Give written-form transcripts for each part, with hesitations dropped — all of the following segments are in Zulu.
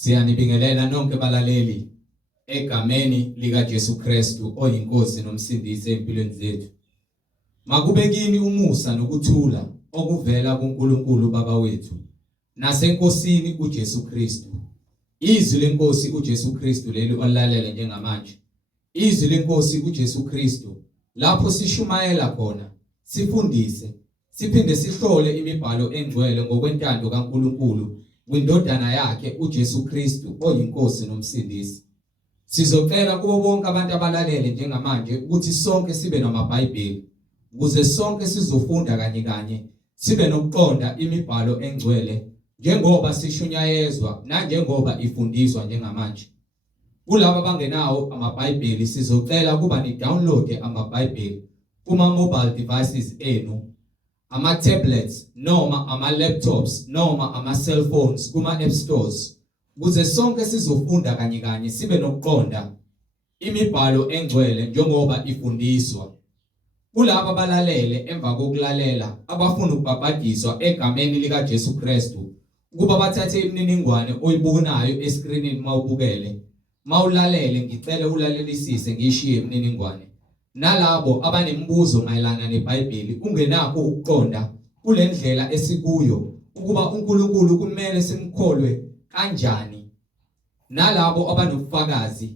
Siyanibingelela nonke balaleli egameni likaJesu Kristu oyinkosi nomsindisi empilweni zethu. Makube kini umusa nokuthula okuvela kuNkulunkulu Baba wethu nasenkosini uJesu Kristu. Izwi lenkosi uJesu Kristu leli olalela njengamanje. Izwi lenkosi uJesu Kristu lapho sishumayela khona, sifundise, siphinde sihlole imibhalo engcwele ngokwentando kaNkulunkulu kwindodana yakhe uJesu Kristu oyinkosi nomsindisi. Sizocela kubo bonke abantu abalalele njengamanje ukuthi sonke sibe namaBhayibheli ukuze sonke sizofunda kanye sibe nokuqonda imibhalo engcwele njengoba sishunyayezwa nanjengoba ifundiswa njengamanje. Kulabo abangenawo amaBhayibheli sizocela kuba ni download amaBhayibheli kuma mobile devices enu, ama tablets noma ama laptops noma ama cellphones kuma app stores ukuze sonke sizofunda kanye sibe nokuqonda imibhalo engcwele njengoba ifundiswa. Kulabo abalalele emva kokulalela abafuna ukubhabhadiswa egameni likaJesu Kristu ukuba bathathe imininingwane oyibukunayo escreenini mawubukele, mawulalele ngicela ulalelisise ngishiye imininingwane. Nalabo abanemibuzo mayelana neBhayibheli ungenakho ukuqonda kule ndlela esikuyo ukuba uNkulunkulu kumele simkholwe kanjani, nalabo abanobufakazi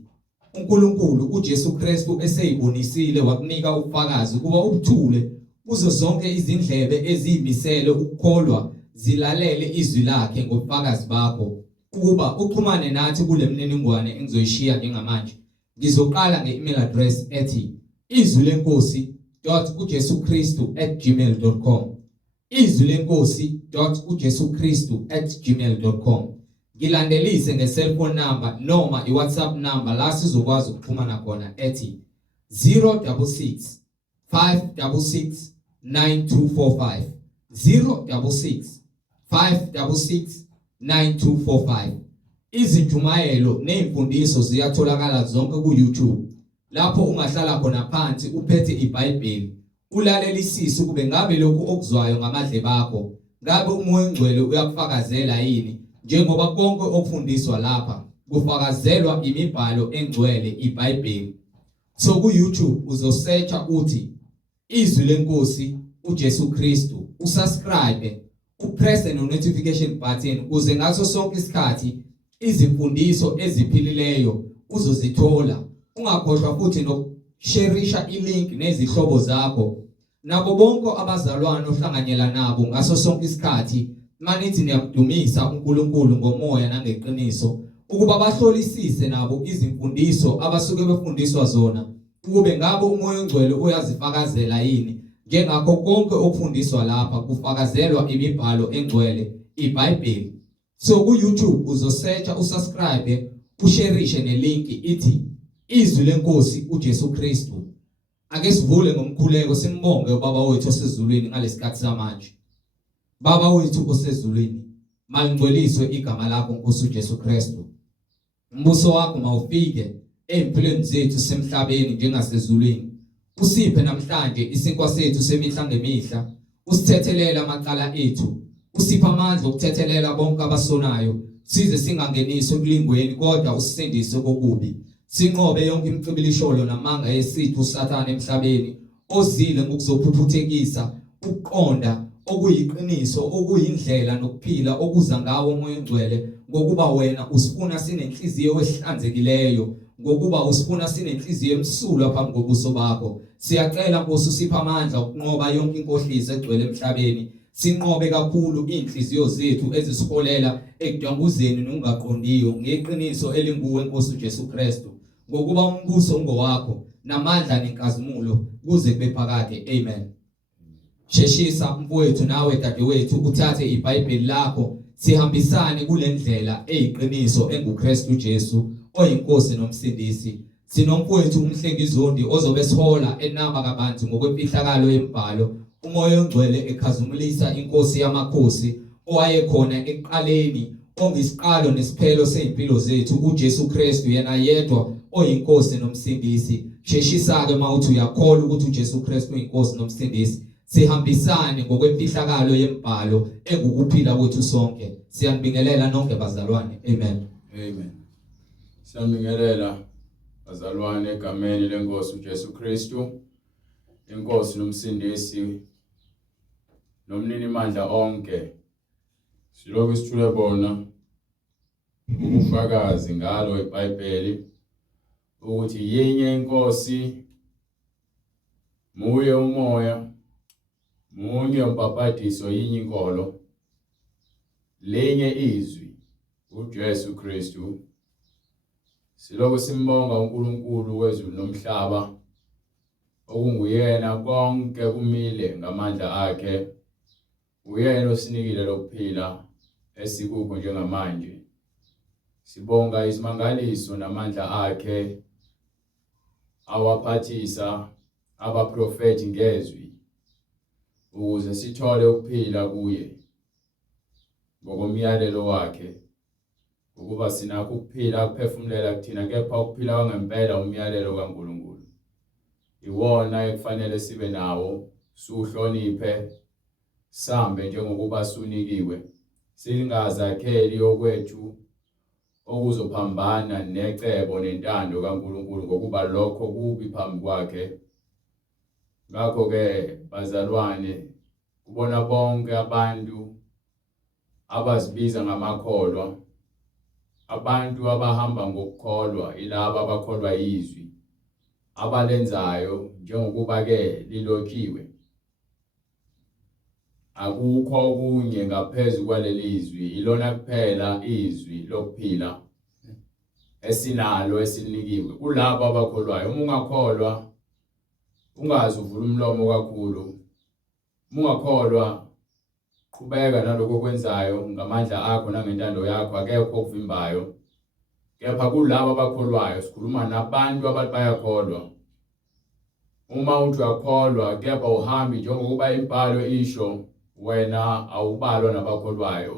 uNkulunkulu uJesu Kristu eseyibonisile wakunika ubufakazi kuba ubuthule kuzo zonke izindlebe eziyimisele ukukholwa zilalele izwi lakhe ngobufakazi bakho ukuba uxhumane nathi kule mininingwane engizoyishiya njengamanje. Ngizoqala nge-email address ethi izwilenkosi.ujesukristu@gmail.com, izwilenkosi.ujesukristu@gmail.com. Ngilandelise nge-cellphone number noma i-WhatsApp number la sizokwazi ukuxhumana khona ethi 066 566 9245, 066 566 9245. Izinjumayelo neimfundiso ziyatholakala zonke ku-YouTube lapho ungahlala khona phansi uphethe iBhayibheli ulalelisise kube ngabe lokhu okuzwayo ngamadle bakho ngabe umoya ongcwele uyakufakazela yini, njengoba konke okufundiswa lapha kufakazelwa imibhalo engcwele iBhayibheli. So ku-YouTube uzosearcha uthi izwi lenkosi uJesu Kristu, usubscribe, upress no notification button ukuze ngaso sonke isikhathi izimfundiso eziphilileyo uzozithola. Ungakhohlwa futhi nokusharisha ilink nezihlobo zakho nabo bonke abazalwane ohlanganyela nabo ngaso sonke isikhathi manithi niyamdumisa uNkulunkulu ngomoya nangeqiniso ukuba bahlolisise nabo izimfundiso abasuke befundiswa zona ukube ngabo umoya ongcwele uyazifakazela yini, njengakho konke okufundiswa lapha kufakazelwa imibhalo engcwele iBhayibheli. So ku-YouTube uzosearcha, usubscribe, usharishe nelink ithi izwi lenkosi uJesu Kristu. Ake sivule ngomkhuleko simbonge ubaba wethu osezulwini ngalesikhathi samanje. Baba wethu osezulwini, malingcweliswe igama lakho Nkosi uJesu Kristu. Umbuso wakho mawufike empilweni zethu semhlabeni njengasezulwini. Usiphe namhlanje isinkwa sethu semihla ngemihla, usithethelele amacala ethu, usiphe amandla okuthethelela bonke abasonayo, size singangeniswa kulingweni kodwa usisindise kokubi. Sinqobe yonke imicibilisholo namanga yesithu uSathane emhlabeni ozile ngokuzophuphethekisa ukuqonda okuyiqiniso okuyindlela nokuphila okuza ngawo umoya ongcwele, ngokuba wena usifuna sinenhliziyo ehlanzekileyo, ngokuba usifuna sinenhliziyo emsulwa phambi kobuso bakho. Siyacela Nkosi usiphe amandla ukunqoba yonke inkohliso egcwele emhlabeni. Sinqobe kakhulu inhliziyo zethu ezisiholela ekudanguzeni nokungaqondiyo ngeqiniso elinguwe Nkosi uJesu Kristu, ngokuba umbuso ngowakho namandla nenkazimulo kuze kube phakade. Amen. Sheshisa mfowethu nawe dadewethu uthathe iBhayibheli lakho sihambisane kule ndlela eyiqiniso enguKristu Jesu oyinkosi nomsindisi. Sinomfowethu umhlengizondi ozobe sihola enaba kabanzi ngokwemfihlakalo yembhalo, umoya ongcwele ekhazumulisa inkosi yamakhosi owayekhona ekuqaleni, ongisiqalo nesiphelo seimpilo zethu uJesu Kristu yena yedwa oyinkosi nomsindisi. Sheshisa-ke mawuthi uyakholwa ukuthi uJesu Kristu uyinkosi nomsindisi, sihambisane ngokwemfihlakalo yembhalo engukuphila kwethu sonke. Siyanibingelela nonke bazalwane. Amen. Amen. Siyambingelela bazalwane egameni leNkosi uJesu Kristu, iNkosi nomsindisi nomnini mandla onke. Silokhu sithule bona ubufakazi ngalo eBhayibheli ukuthi yenye inkosi, muye umoya, munye umbhaphathiso, yinye inkolo, lenye izwi uJesu Kristu. Silokhu simbonga uNkulunkulu wezulu nomhlaba okunguyena konke kumile ngamandla akhe. Uyena osinikile lokuphila esikukho njengamanje. Sibonga izimangaliso namandla akhe awaphathisa abaprofeti ngezwi ukuze sithole ukuphila kuye ngokomyalelo wakhe, ukuba sinakho ukuphila ukuphefumulela kuthina, kepha ukuphila kwangempela umyalelo kaNkulunkulu. Iwona ekufanele sibe nawo, suhloniphe, sambe njengokuba sunikiwe, singazakheli okwethu okuzophambana necebo nentando kaNkulunkulu, ngokuba lokho kubi phambi kwakhe. Ngakho ke bazalwane, kubona bonke abantu abazibiza ngamakholwa, abantu abahamba ngokukholwa ilabo abakholwa izwi abalenzayo njengokuba ke lilotshiwe. Akukho okunye ngaphezulu kwaleli izwi, ilona kuphela izwi lokuphila esinalo esinikiwe kulabo abakholwayo. Uma ungakholwa ungazi uvula umlomo kakhulu. Uma ungakholwa qhubeka nalokho okwenzayo ngamandla akho nangentando yakho, akekho okuvimbayo. Kepha kulabo abakholwayo, sikhuluma nabantu abathi bayakholwa. Uma uthi uyakholwa kepha uhambi njengokuba imibhalo isho, wena awubalwa nabakholwayo.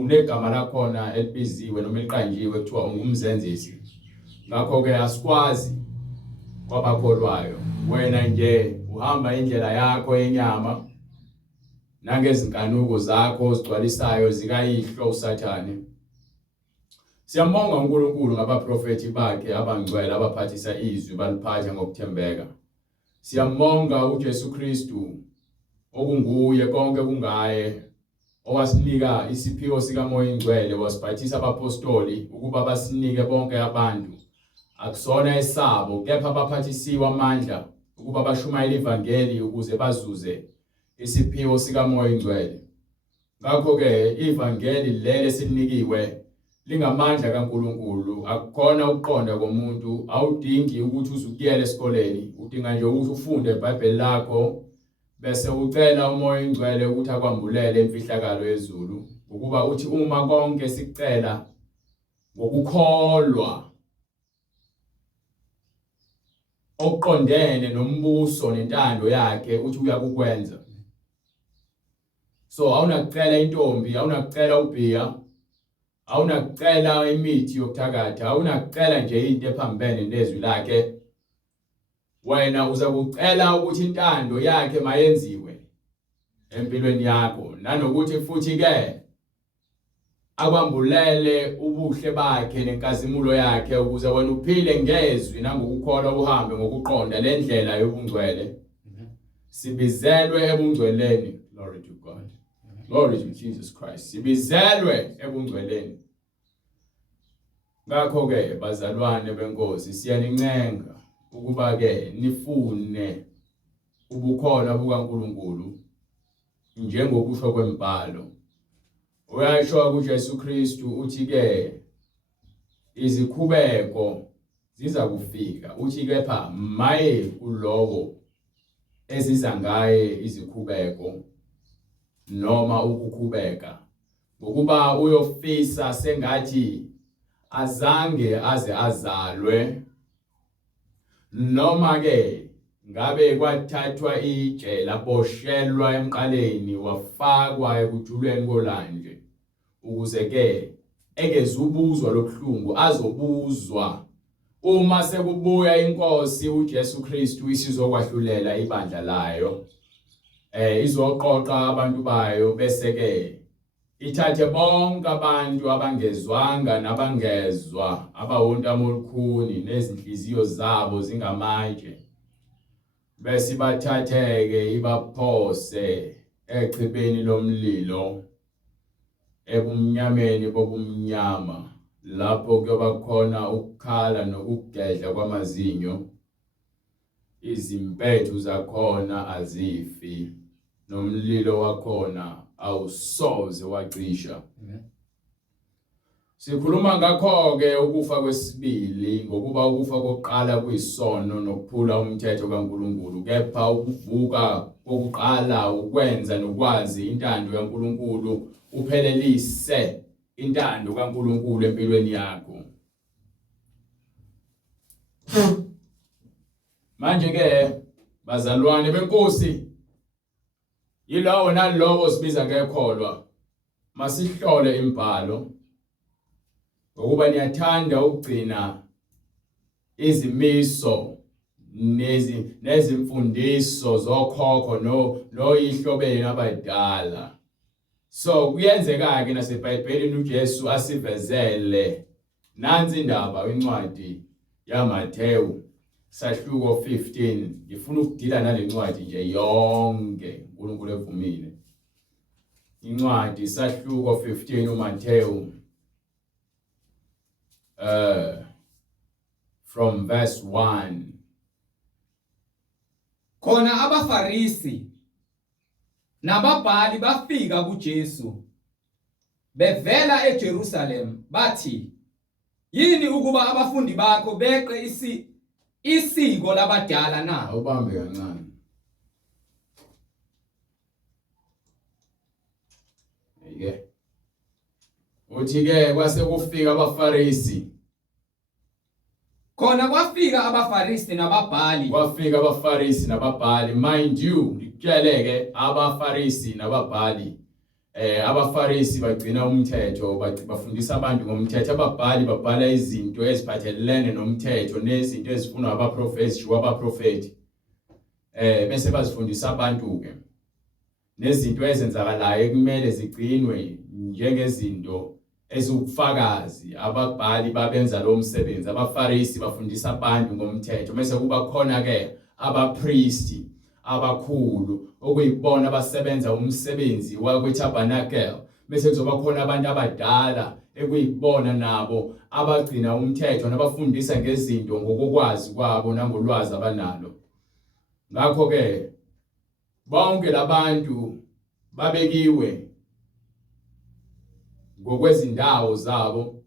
Unegama lakhona elibiziwe noma eliqanjiwe kuthiwa ungumzenzisi. Ngakho ke asikwazi kwabakholwayo. Wena nje uhamba indlela yakho yenyama nangezinkanuko zakho ozigcwalisayo zikayihlo uSathane. Siyambonga uNkulunkulu ngabaprofeti bakhe abangcwele abaphathisa izwi baliphatha ngokuthembeka. Siyambonga uJesu Kristu okunguye konke kungaye, owasinika isiphiwo sikaMoya Ingcwele, wasiphathisa abapostoli ukuba basinike bonke abantu. Akusona esabo, kepha baphathisiwe amandla ukuba bashumayele ivangeli ukuze bazuze isiphiwo sikaMoya Ingcwele. Ngakho ke ivangeli leli silinikiwe lingamandla kaNkulunkulu. Akukhona ukuqonda komuntu, awudingi ukuthi uzukuyela esikoleni, udinga nje ukuthi ufunde iBhayibheli lakho bese ucela uMoya Ingcwele ukuthi akwambulele imfihlakalo yezulu, ukuba uthi uma konke sicela ngokukholwa oqondene nombuso nentando yakhe uthi uyakukwenza. So awunakucela intombi, awunakucela ubhiya, awunakucela imithi yokuthakatha, awunakucela nje into ephambene nezwi lakhe. Wena uza kucela ukuthi intando yakhe mayenziwe empilweni yakho, nanokuthi futhi ke akwambulele ubuhle bakhe nenkazimulo yakhe ukuze wena uphile ngezwi nangokukholwa uhambe ngokuqonda lendlela yobungcwele. Sibizelwe ebungcweleni. Glory to God. Glory to Jesus Christ. Sibizelwe ebungcweleni. Ngakho ke bazalwane benkosi, siyanincenga ukuba ke nifune ubukhona bukaNkulunkulu njengokusho kwemibhalo. Uyasho kuJesu Kristu uthi ke izikhubeko ziza kufika, uthi kepha maye kulowo eziza ngaye izikhubeko noma ukukhubeka, ngokuba uyofisa sengathi azange aze azalwe, noma ke ngabe kwathathwa itshe laboshelwa emqaleni wafakwa ekujulweni kolanje, ukuze ke ekezubuzwa lobuhlungu azobuzwa uma sekubuya inkosi uJesu Kristu isizokwahlulela ibandla layo, izoqoqa abantu bayo bese ke ithathe bonke abantu abangezwanga nabangezwa abawonta molukhuni nezinhliziyo zabo zingamatshe bese bathatheke ibaphose echibeni lomlilo ebumnyameni bobumnyama lapho kuyoba khona ukukhala nokugedla kwamazinyo izimpethu zakhona azifi nomlilo wakhona awusoze wacisha. Sikhuluma ngakho ke ukufa kwesibili ngokuba ukufa kokuqala kuyisono nokuphula umthetho kaNkulunkulu kepha ukuvuka kokuqala ukwenza nokwazi intando kaNkulunkulu uphelelise intando kaNkulunkulu empilweni yakho. Manje ke bazalwane benkosi yilawo nalowo sibiza ngekholwa masihlole imbhalo ngokuba niyathanda ukugcina izimiso nezimfundiso zokhokho noyihlobeni abadala. So kuyenzeka ke naseBhayibhelini uJesu asivezele nansi indaba incwadi yaMathewu sahluko 15. Ngifuna ukudila nalencwadi nje yonke uNkulunkulu evumile. Incwadi sahluko 15 uMathewu from verse 1. Khona abaFarisi nababhali bafika kuJesu bevela eJerusalem bathi, yini ukuba abafundi bakho beqe isiko labadala na? Awubambe kancane. Yeke. Uthi ke kwase kufika abaFarisi. Khona kwafika abaFarisi nababhali. Kwafika abaFarisi nababhali. Mind you, ngikutsheleke abaFarisi nababhali. AbaFarisi bagcina umthetho, bafundisa abantu ngomthetho. Ababhali babhala izinto eziphathelene nomthetho nezinto ezifunwa abaprofeti. Bese bazifundisa abantu ke. Nezinto ezenzakalayo ekumele zigcinwe njengezinto ezukufakazi. Ababhali babenza lo msebenzi. AbaFarisi bafundisa abantu ngomthetho. Bese kuba khona ke abapriesti abakhulu okuyibona abasebenza umsebenzi wakweTabernacle. Bese kuzoba khona abantu abadala ekuyibona nabo abagcina umthetho nabafundisa ngezinto ngokukwazi kwabo nangolwazi abanalo. Ngakho ke bonke labantu babekiwe ngokwezindawo zabo.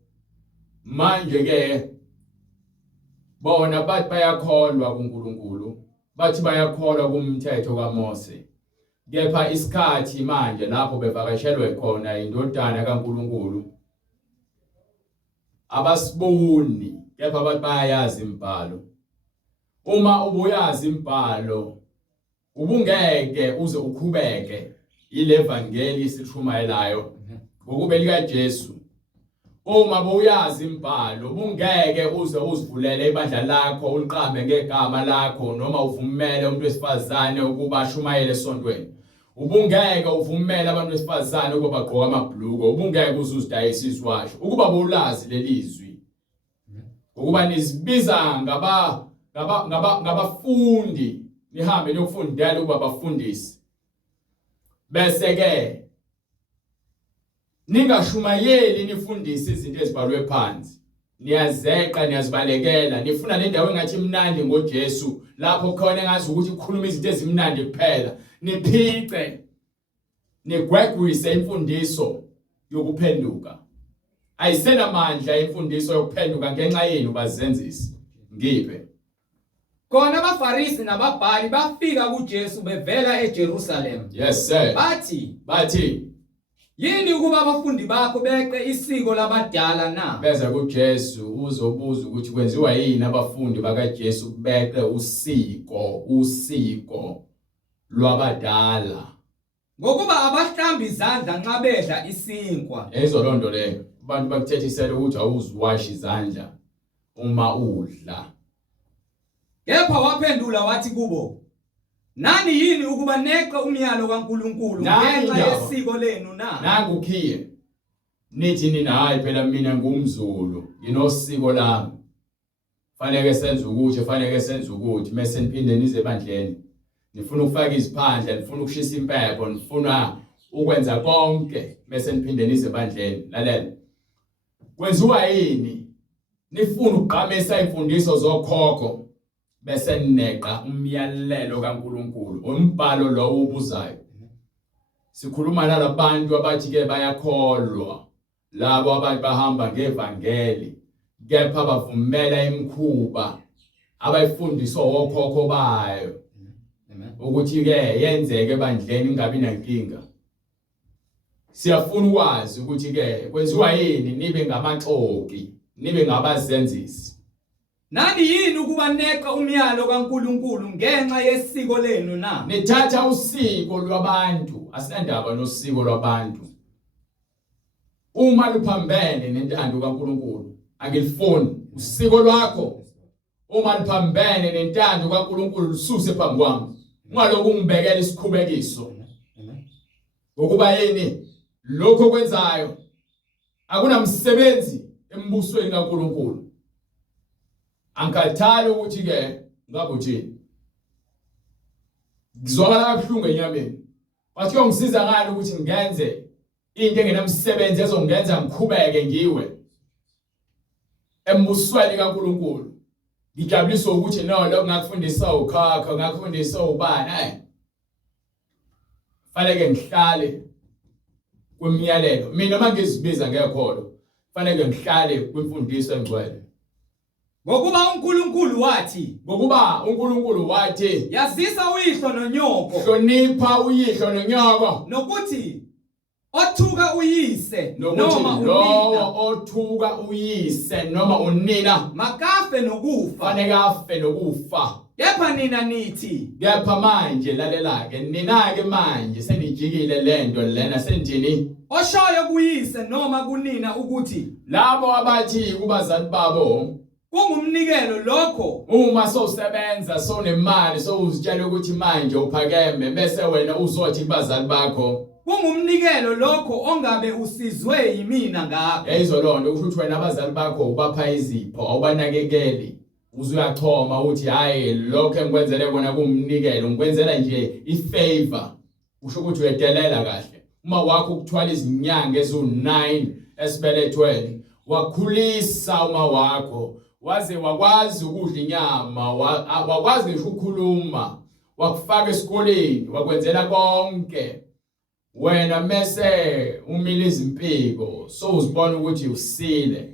Manje ke bona bathi bayakholwa kuNkulunkulu, bathi bayakholwa kumthetho kaMose. Kepha isikhathi manje lapho bevakashelwe khona indodana kaNkulunkulu abasiboni, kepha bathi bayayazi imbhalo. Uma ubuyazi imbhalo ubungeke uze ukhubeke ilevangeli esithumayelayo ngokube likaJesu. Uma buyazi imbhalo ubungeke uze uzivulele ibandla lakho uliqambe ngegama lakho noma uvumele umuntu wesifazane ukuba ashumayele esontweni. Ubungeke uvumele abantu besifazane ukuba bagqoka amabhluko. Ubungeke uze uzidayise isiwasho. Ukuba bolazi lelizwi ukuba nizibiza ngabafundi nihambe niyofundela ukuba bafundisi. Bese ke ningashumayeli nifundise izinto ezibhalwe phansi. Niyazeqa niyazibalekela. Nifuna le ndawo engathi imnandi ngoJesu lapho khona engazi ukuthi ukukhuluma izinto ezimnandi kuphela. Niphice nigwegwise imfundiso yokuphenduka. Ayisenamandla imfundiso yokuphenduka ngenxa yenu bazenzisi. Ngiphe. Khona abaFarisi nababhali bafika kuJesu bevela eJerusalem. Yes sir. Bathi yini ukuba abafundi bakho beqe isiko labadala na? Beza kuJesu uzobuza ukuthi kwenziwa yini abafundi bakaJesu beqe usiko lwabadala. Ngokuba abahlambi izandla nxa bedla isinkwa. Ezolondo leyo abantu bakuthethisela ukuthi awuziwashi izandla uma udla. Kepha waphendula wathi kubo, Nani yini ukuba neqe umyalo kaNkulunkulu ngenxa yesiko lenu na? Nangu ukhiye. Nithi nina hayi phela mina ngumZulu, nginosiko lami. Fanele senze ukuthi, mase niphinde nize ebandleni. Nifuna ukufaka iziphandla, nifuna ukushisa impepho, nifuna ukwenza konke, mase niphinde nize ebandleni. Lalela. Kwenziwa yini? Nifuna ukugqamisa imfundiso zokhokho bese nineqa umyalelo kaNkulunkulu. Umbhalo lo ubuzayo. Sikhuluma nalabantu abathi ke bayakholwa, labo abantu bahamba ngevangeli, kepha bavumela imikhuba abayifundiswa okhokho bayo. Ukuthi ke yenzeke ebandleni ingabi nankinga. Siyafuna ukwazi ukuthi ke kwenziwa yini nibe ngamaxoki, nibe ngabazenzisi. Nani yini ukuba neqe umyalo kaNkulunkulu ngenxa yesiko lenu na? Nithatha usiko lwabantu, asinandaba nosiko lwabantu. Uma luphambene nentando kaNkulunkulu, angilifuni usiko lwakho. Uma luphambene nentando kaNkulunkulu lususe phambi kwami. Ungalokhu ungibekela isikhubekiso. Ngokuba yini lokho kwenzayo akunamsebenzi embusweni kaNkulunkulu. Angikathali ukuthi ke ngabe uthini. Ngizwakala kabuhlungu enyameni. Bathi ngisiza ngani ukuthi ngenze into engenamsebenzi ezongenza ngikhubeke ngiwe embusweni kaNkulunkulu. Ngijabuliswa ukuthi no lokho ngakufundisa ukhakha, ngakufundisa ubani, hayi. Fanele ngihlale kwemiyalelo. Mina mangizibiza ngekholo, fanele ngihlale kwimfundiso engcwele. Ngokuba uNkulunkulu wathi, yazisa uyihlo nonyoko, hlonipha uyihlo nonyoko, nokuthi othuka uyise noma unina, othuka uyise noma unina makafe nokufa, fanele afe nokufa. Kepha nina nithi, kepha manje lalela ke nina ke manje senijikile lento lena sendini oshoyo kuyise noma kunina ukuthi labo abathi kubazali babo kungumnikelo lokho. Uma sosebenza sonemali uzitshela ukuthi manje uphakeme bese wena uzothi kubazali bakho kungumnikelo lokho ongabe usizwe yimina ngakho. Izolonto ukuthi wena abazali bakho ubapha izipho awubanakekeli. Uzuyachoma uthi hayi lokho engikwenzele kona kumnikelo ngikwenzela nje ifavor. Usho ukuthi uyedelela kahle. Uma wakho ukuthwala izinyanga ezu9 esibelethweni wakhulisa uma wakho waze wakwazi ukudla inyama, wakwazi ukukhuluma, wakufaka esikoleni, wakwenzela konke. Wena mase umile izimpiko, uzibona ukuthi usile.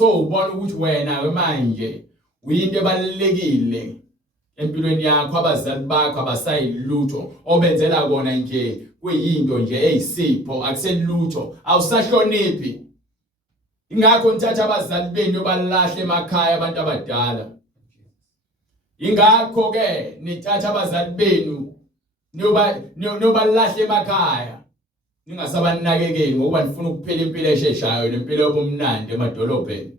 Ubona ukuthi wena manje uyinto ebalekile empilweni yakho, abazali bakho abasayilutho, obenzela kona nje kuyinto nje eyisipho, akuselutho, awusahloniphi. Ingakho nithatha abazali benu balahle emakhaya abantu abadala. Ingakho ke nithatha abazali benu niyobalahle emakhaya. Ningasabanakekeli ngokuba nifuna ukuphila impilo esheshayo nempilo yobumnandi emadolobheni.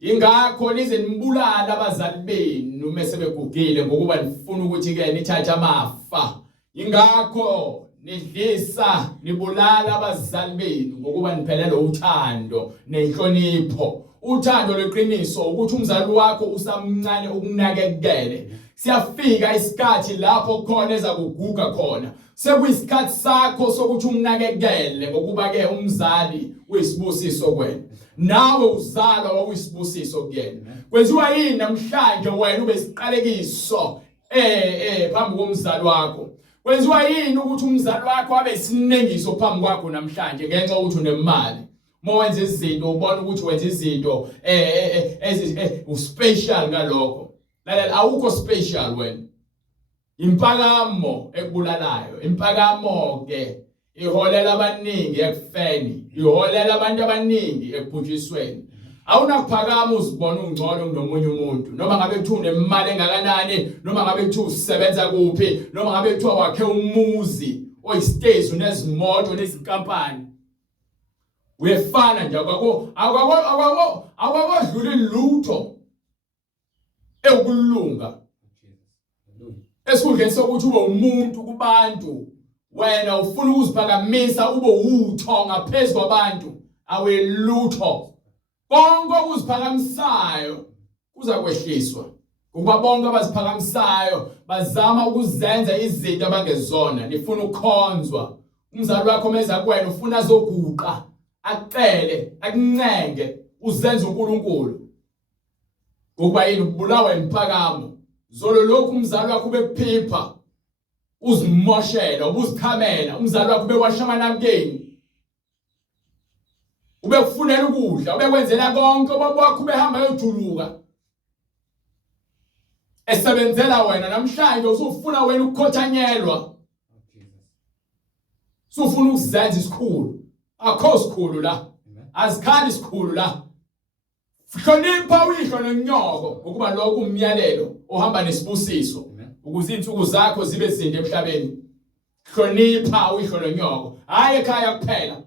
Ingakho nize nibulala abazali benu mase begugile ngokuba nifuna ukuthi ke nithatha amafa. Ingakho nidlisa nibulala abazali benu ngokuba niphelele uthando nenhlonipho. Uthando lweqiniso ukuthi umzali wakho usamncane ukunakekele. Siyafika isikhathi lapho khona ezakuguga khona. Sekuyisikhathi sakho sokuthi umnakekele ngokuba ke umzali uyisibusiso kwena. Nawe uzalwa wawuyisibusiso kuyena. Kwenziwa yini namhlanje wena ube isiqalekiso phambi komzali wakho? Kwenziwa yini ukuthi umzali wakho abe isinengiso phambi kwakho namhlanje ngenxa ukuthi unemali? Mowenza izinto ubona ukuthi wenza izinto uspecial ngalokho. Lalela awukho special wena. Impakamo ekubulalayo, impakamo ke iholela abaningi ekufeni, iholela abantu abaningi ekubhujisweni. Awunakuphakama uzibona ungcono kunomunye umuntu, noma ngabe kuthiwa unemali engakanani, noma ngabe kuthiwa usebenza kuphi, noma ngabe kuthiwa wakhe umuzi oyistage unezimoto nezinkampani. Uyefana nje akwakudlula ilutho ekulunga. Esikhundleni sokuthi ube umuntu kubantu, wena ufuna ukuziphakamisa ube utho ngaphezulu kwabantu, awelutho. Konke okuziphakamisayo kuza kwehliswa. Kuba bonke abaziphakamisayo bazama ukuzenza izinto abangezona. Nifuna ukukhonzwa. Umzali wakho meza kuwena ufuna azoguqa, acele, akuncenge, uzenze uNkulunkulu. Ukuba yini ubulawa imphakamo. Zolo lokhu umzali wakho ubekuphipha, uzimoshela, ubuzikhamela, umzali wakho ubewashamana mkeni. Ubekufunela ukudla, ubekwenzela konke obabakho behamba yojuluka. Esebenzela wena namhlanje usufuna wena ukukhothanyelwa. Usufuna ukuzenza isikhulu. Akho sikhulu la. Azikhali isikhulu la. Hlonipha uyihlo nonyoko ukuba lokho umyalelo ohamba nesibusiso ukuze insuku zakho zibe zinde emhlabeni. Hlonipha uyihlo nonyoko, hayi ekhaya kuphela.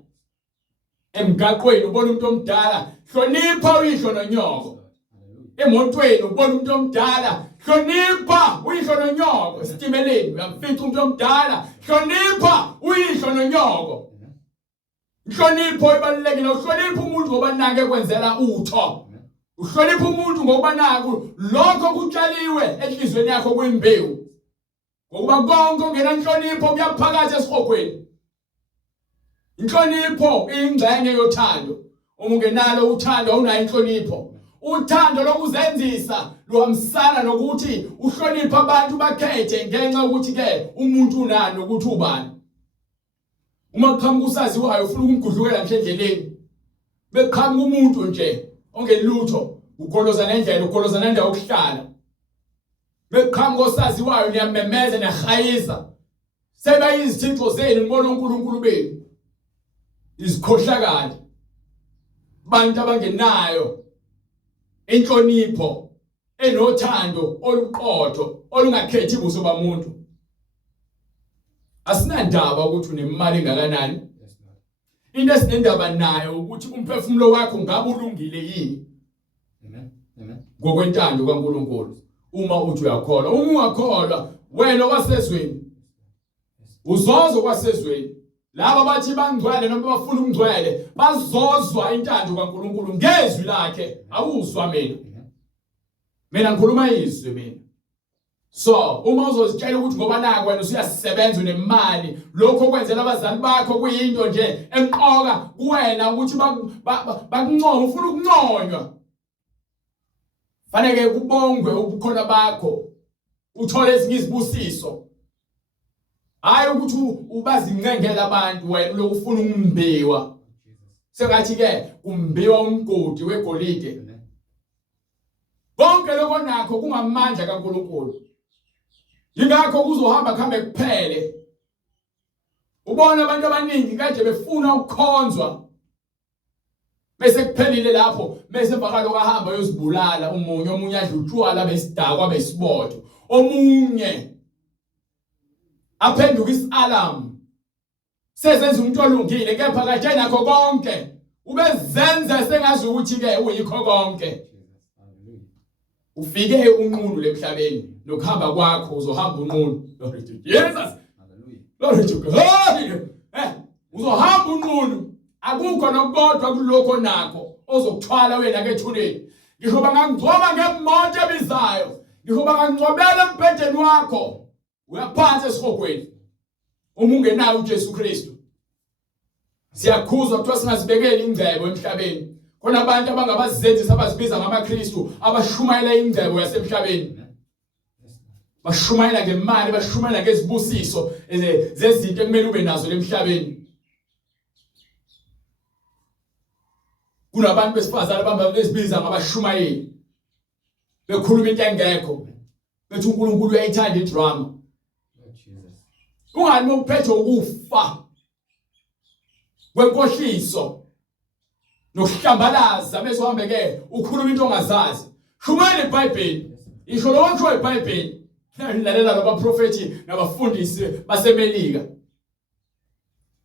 Emgaqweni ubona umuntu omdala, hlonipha uyihlo nonyoko. Emotweni ubona umuntu omdala, hlonipha uyihlo nonyoko. Esitimeleni uyamfica umuntu omdala, hlonipha uyihlo nonyoko. Inhlonipho ibalulekile, uhlonipha umuntu ngoba nange ekwenzela utho. Uhlonipha umuntu ngoba naku lokho kutshaliwe enhlizweni yakho kwimbewu. Ngoba konke ongena inhlonipho kuyaphakathi esihogweni. Inhlonipho ingxenye yothando. Uma ungenalo uthando awunayo inhlonipho. Uthando lokuzenzisa luhambisana nokuthi uhlonipha abantu bakhethe ngenxa ukuthi ke umuntu unani ukuthi ubani. Uma qhamuka usaziwayo ufuna ukumgudlukela endleleni. Beqhamuka umuntu nje ongelutho, ukholoza nendlela, ukholoza nendawo yokuhlala. Beqhamuka osaziwayo niyamemeza niyahayisa. Seba izithixo zenu ngibona uNkulunkulu benu. Izikhohlakala. Bantu abangenayo inhlonipho, enothando oluqotho, olungakhethi ubuso bamuntu. Asinandaba ukuthi unemali engakanani. Into esinendaba nayo ukuthi umphefumulo wakho ngabe ulungile yini. Amen. Ngokwentando kaNkulunkulu. Uma uthi uyakholwa, uma ungakholwa, wena wasezweni. Uzozo kwasezweni. Laba bathi bangcwele noma bafuna ukungcwele, bazozwa intando kaNkulunkulu ngezwi lakhe. Awuzwa mina. Mina ngikhuluma izwi mina. So, uma uzozitshela ukuthi ngoba naku wena usuyasebenza unemali, lokho kwenzela abazali bakho kuyinto nje emqoka kuwena ukuthi bakuncoma, ufuna ukunconywa. Fanele kubongwe ubukhona bakho. Uthole ezinye izibusiso. Hayi ukuthi ubazincengela abantu wena lokufuna ukumbiwa. Sengathi ke kumbiwa umgodi wegolide. Konke lokho nakho kungamandla kaNkulunkulu. Yingakho kuzohamba khambe kuphele. Ubona abantu abaningi kanje befuna ukukhonzwa. Bese kuphelile lapho, bese bakalo kahamba yozibulala omunye adla utshwala besidakwa besibotho. Omunye aphenduka isalarm. Sezenza umuntu olungile kepha kaje nakho konke. Ubezenza sengazi ukuthi ke uyikho konke. Ufike unqunu lemhlabeni nokuhamba kwakho uzohamba unqunu. Glory to Jesus. Hallelujah. Glory to God. Uzohamba unqunu. Akukho nokodwa kulokho nakho ozokuthwala wena ke ethuneni. Ngisho bangangcoba ngemoto ebizayo. Ngisho bangangcobela embhedeni wakho. Uyaphansi esihogweni. Uma ungenayo uJesu Kristu. Siyakhuzwa kuthiwa singasibekeli ingcebo emhlabeni. Khona abantu abangabazenzisa abazibiza ngamaKristu abashumayela ingcebo yasemhlabeni. Bashumayela ngemali, bashumayela ngezibusiso zezinto ekumele ube nazo emhlabeni. Kunabantu besifazane abazibiza ngabashumayeli. Bekhuluma into engekho. Bethi uNkulunkulu uyayithanda idrama. Ungani uphethe ukufa kwenkohliso nokuhlambalaza bese uhambe ke ukhuluma into ongazazi. Shumayela iBhayibheli. Isho lonke iBhayibheli. Lalela laba profeti nabafundisi basemelika.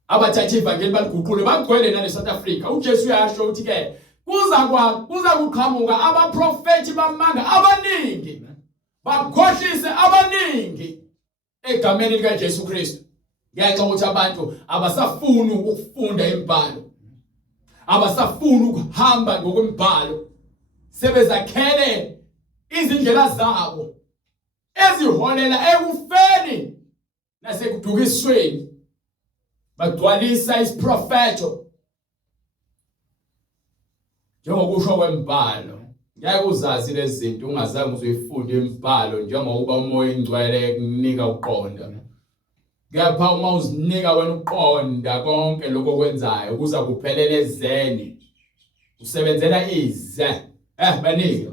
Abathatha ivangeli baliguqule bagcwele nale South Africa. uJesu uyasho ukuthi ke kuza kuqhamuka abaprofeti bamanga abaningi. bakhohlise abaningi egameni likaJesu Kristu. Ngenxa ukuthi abantu abasafuni ukufunda imibhalo, abasafuni ukuhamba ngokwemibhalo, sebezakhele izindlela zabo eziholela ekufeni nasekudukisweni, bagcwalisa isiprofeto njengokusho kwemibhalo. Ngeke uzazi lezi zinto ungazange uzoyifunda imibhalo njengoba umoya ingcwele kunika uqonda. Kepha uma uzinika wena uqonda konke lokho kwenzayo kuza kuphelela ezeni, usebenzela ize banike.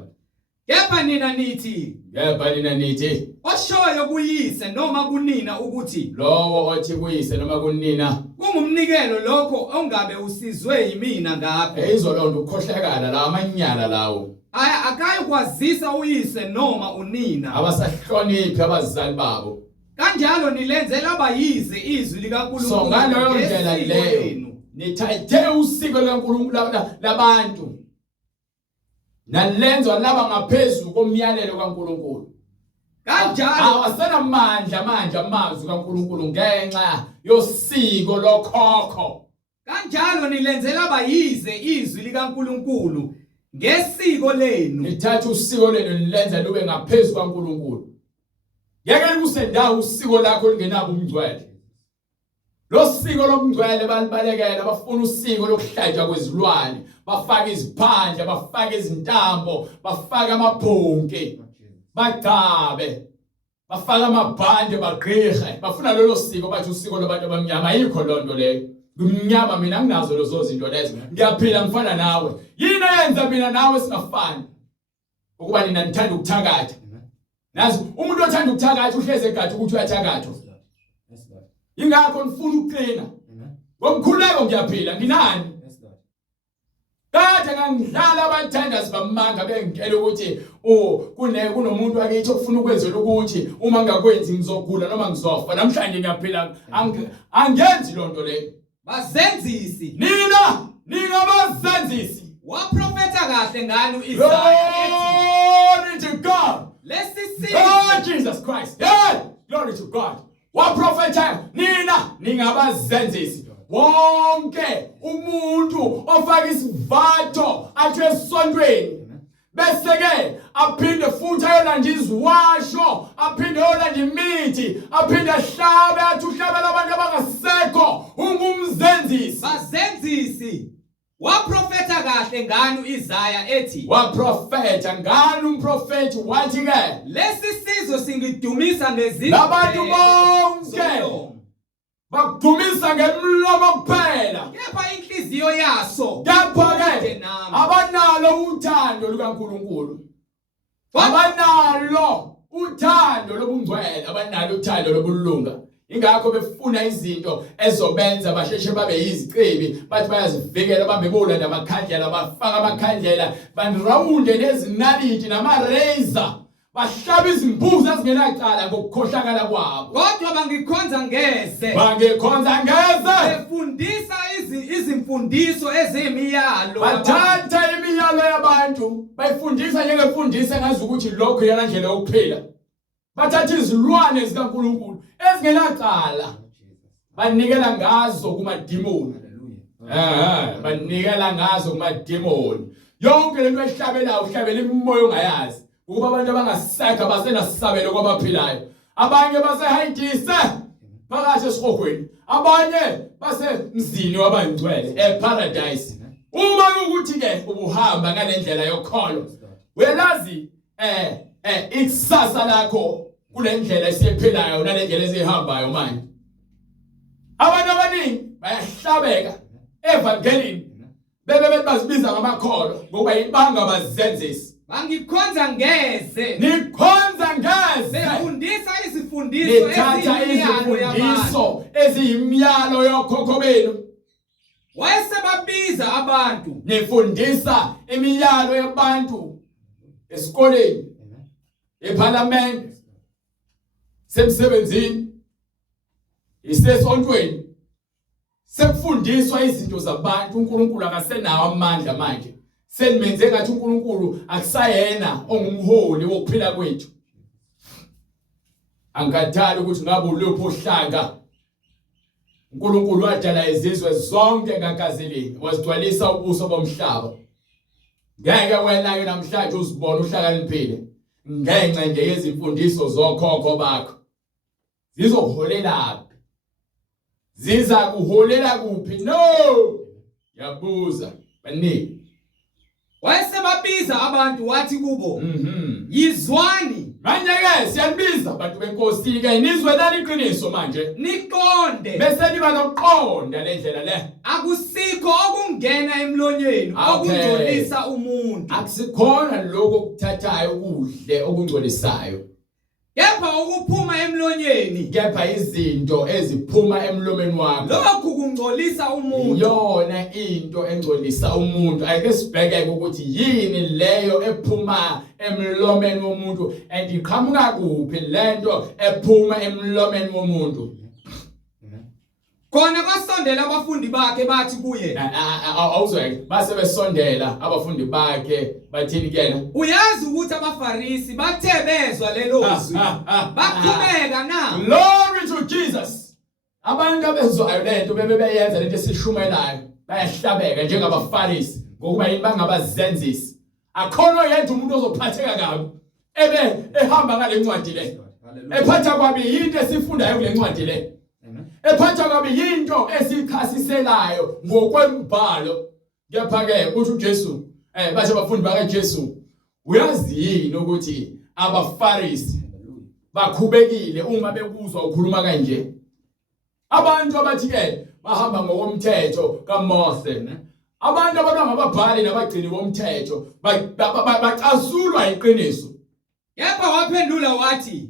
Kepha nina nithi oshoyo kuyise noma kunina ukuthi lowo othi kuyise noma kunina kungumnikelo lokho ongabe usizwe yimina ngapho. Izolonda ukukhohlakala la amanyala lawo. Akayi kwazisa uyise noma unina abasahloniphi abazali babo. Kanjalo nilenzela abayize izwi likaNkulunkulu. So ngaleyo ndlela leyo nithathe usiko likaNkulunkulu labantu nalenzo laba ngaphezulu komyalelo kaNkulunkulu. Kanjalo awasenamandla manje amazwi kaNkulunkulu ngenxa yosiko lokhokho. Kanjalo nilenzela abayize izwi likaNkulunkulu ngesiko lenu. Nithathe usiko lenu nilenze lube ngaphezulu kaNkulunkulu. Yeke libusendawo usiko lakho lingenabo umngcwele. Lo siko lomngcwele balibalekela bafuna usiko lokuhlatshwa kwezilwane, bafaka iziphandla, bafaka izintambo, bafaka amabhonke, bagcabe, bafaka amabhande, bagqirhe. Bafuna lolo siko bathi usiko labantu abamnyama. Ayikho lonto leyo. Kumnyama mina nginazo lezo zinto lezo. Ngiyaphila ngifana nawe. Yini yenza mina nawe singafani? Ukuba nina nithanda ukuthakatha. Nazi umuntu othanda ukuthakatha uhleze egathi ukuthi uyathakatha. Ingakho ngifuna ukuqina. Ngomkhuleko ngiyaphila nginani? Kade ngangidlala abathandasi bamanga bengitshela ukuthi kunomuntu wakithi ofuna ukwenzela ukuthi uma ngakwenzi ngizogula noma ngizofa. Namhlanje ngiyaphila angenzi lonto leyo. Bazenzisi. Nina ningabazenzisi. Waprofeta kahle ngani Isaya ethi glory to God. Lesisizwe Jesus Christ. Yeah, glory to God. Waprofeta nina ningabazenzisi. Wonke umuntu ofaka isivatho athi esontweni bese ke aphinde futhi ayolanda izwasho, aphinde ayolanda imithi, aphinde ahlabe athi uhlabela abantu abangasekho, ungumzenzisi. Bazenzisi. Waprofeta kahle ngani Isaya ethi waprofeta ngani umprofeti wathi ke lesisizwe singidumisa ngezindlu labantu bonke bakudumisa ngemlomo kuphela, kepha inhliziyo yaso kepha ke abanalo uthando lukaNkulunkulu, abanalo uthando lobungcwele, abanalo uthando lobulunga. Ingakho befuna izinto ezobenza basheshe babe yiziqibi, bathi bayazivikela bambebula namakhandlela, bafaka amakhandlela, bandirawunde nezinaliti nama-razor, bahlaba izimbuzi ezingenacala ngokukhohlakala kwabo. Kodwa bangikhonza ngeze. Befundisa izimfundiso ezimiyalo. Bathatha imiyalo yabantu bayifundisa njengemfundiso engazi ukuthi lokho yana ndlela yokuphila. Bathatha izilwane zikaNkulunkulu ezingenacala banikela ngazo kumadimoni. Banikela ngazo kumadimoni. Yonke lento ehlabelayo uhlabela imimoya ongayazi. Ukuba abantu abangasakha basenasabelo kwabaphilayo. Abanye basehayidise phakathi esihogweni. Abanye basemzini wabangcwele paradise. Uma ukuthi ke ubuhamba ngalendlela yokholo, uyalazi ikusasa lakho kule ndlela esiyephilayo nalendlela ezihambayo manje. Abantu abaningi bayahlabeka evangelini bebe bazibiza ngamakholo ngoba ibanga bazenzisi. Bangikhonza ngeze. Nikhonza ngeze. Befundisa izifundiso eziyimiyalo yokhokho benu. Wayesebabiza abantu. Nifundisa imiyalo yabantu esikoleni, eParliament, semsebenzini, isesontweni. Sekufundiswa izinto zabantu. uNkulunkulu akasenawo amandla manje. Senimenze ngathi uNkulunkulu akusayena ongumholi wokuphila kwethu. Angathali ukuthi ngabe uluphi uhlanga. uNkulunkulu wadala izizwe zonke ngakazilinye, wazigcwalisa ubuso bomhlaba. Ngeke wena ke namhlanje uzibone uhlakaniphile ngenxa nje yezimfundiso zokhokho bakho. Zizoholela ziza kuholela kuphi? No! Yabuza baningi. Wayesebabiza abantu wathi kubo, yizwani Manje ke siyanibiza abantu benkosi ke nizwe lali iqiniso manje. niqonde, Bese niba nokuqonda le ndlela le. akusikho okungena emlonyeni Okay. okungcolisa umuntu, Akusikhona lokho okuthathayo ukudle okungcolisayo. kepha ukuphuma emlonyeni Kepha izinto eziphuma emlomeni wakho lokhu kungcolisa umuntu. yona into engcolisa umuntu. Ake sibheke ukuthi yini leyo ephuma emlomeni womuntu and iqhamuka kuphi lento ephuma emlomeni womuntu. Khona kwasondela abafundi bakhe bathi kuye, Awuzwe base besondela abafundi bakhe bathini kena? uyazi ukuthi abaFarisi bathe bezwa lelo zwi baqhubeka na? Glory to Jesus. Abantu abezwayo lento bebeyenza lento esishumelayo bayahlabeka njengabaFarisi ngokuba yini bangabazenzisi. Akhono yenza umuntu ozophatheka kabi ehamba ngale ncwadi le. Ephatha kwabi into esifundayo kule ncwadi le. Ephatha kabi yinto esikhasiselayo ngokwembhalo. Kepha ke uthi uJesu bashe abafundi bakaJesu, uyazi yini ukuthi abaFarisi bakhubekile uma bekuzwa ukhuluma kanje? Abantu abathi ke bahamba ngokomthetho kaMose, abantu abangababhali nabagcini bomthetho bacasulwa iqiniso. Kepha waphendula wathi,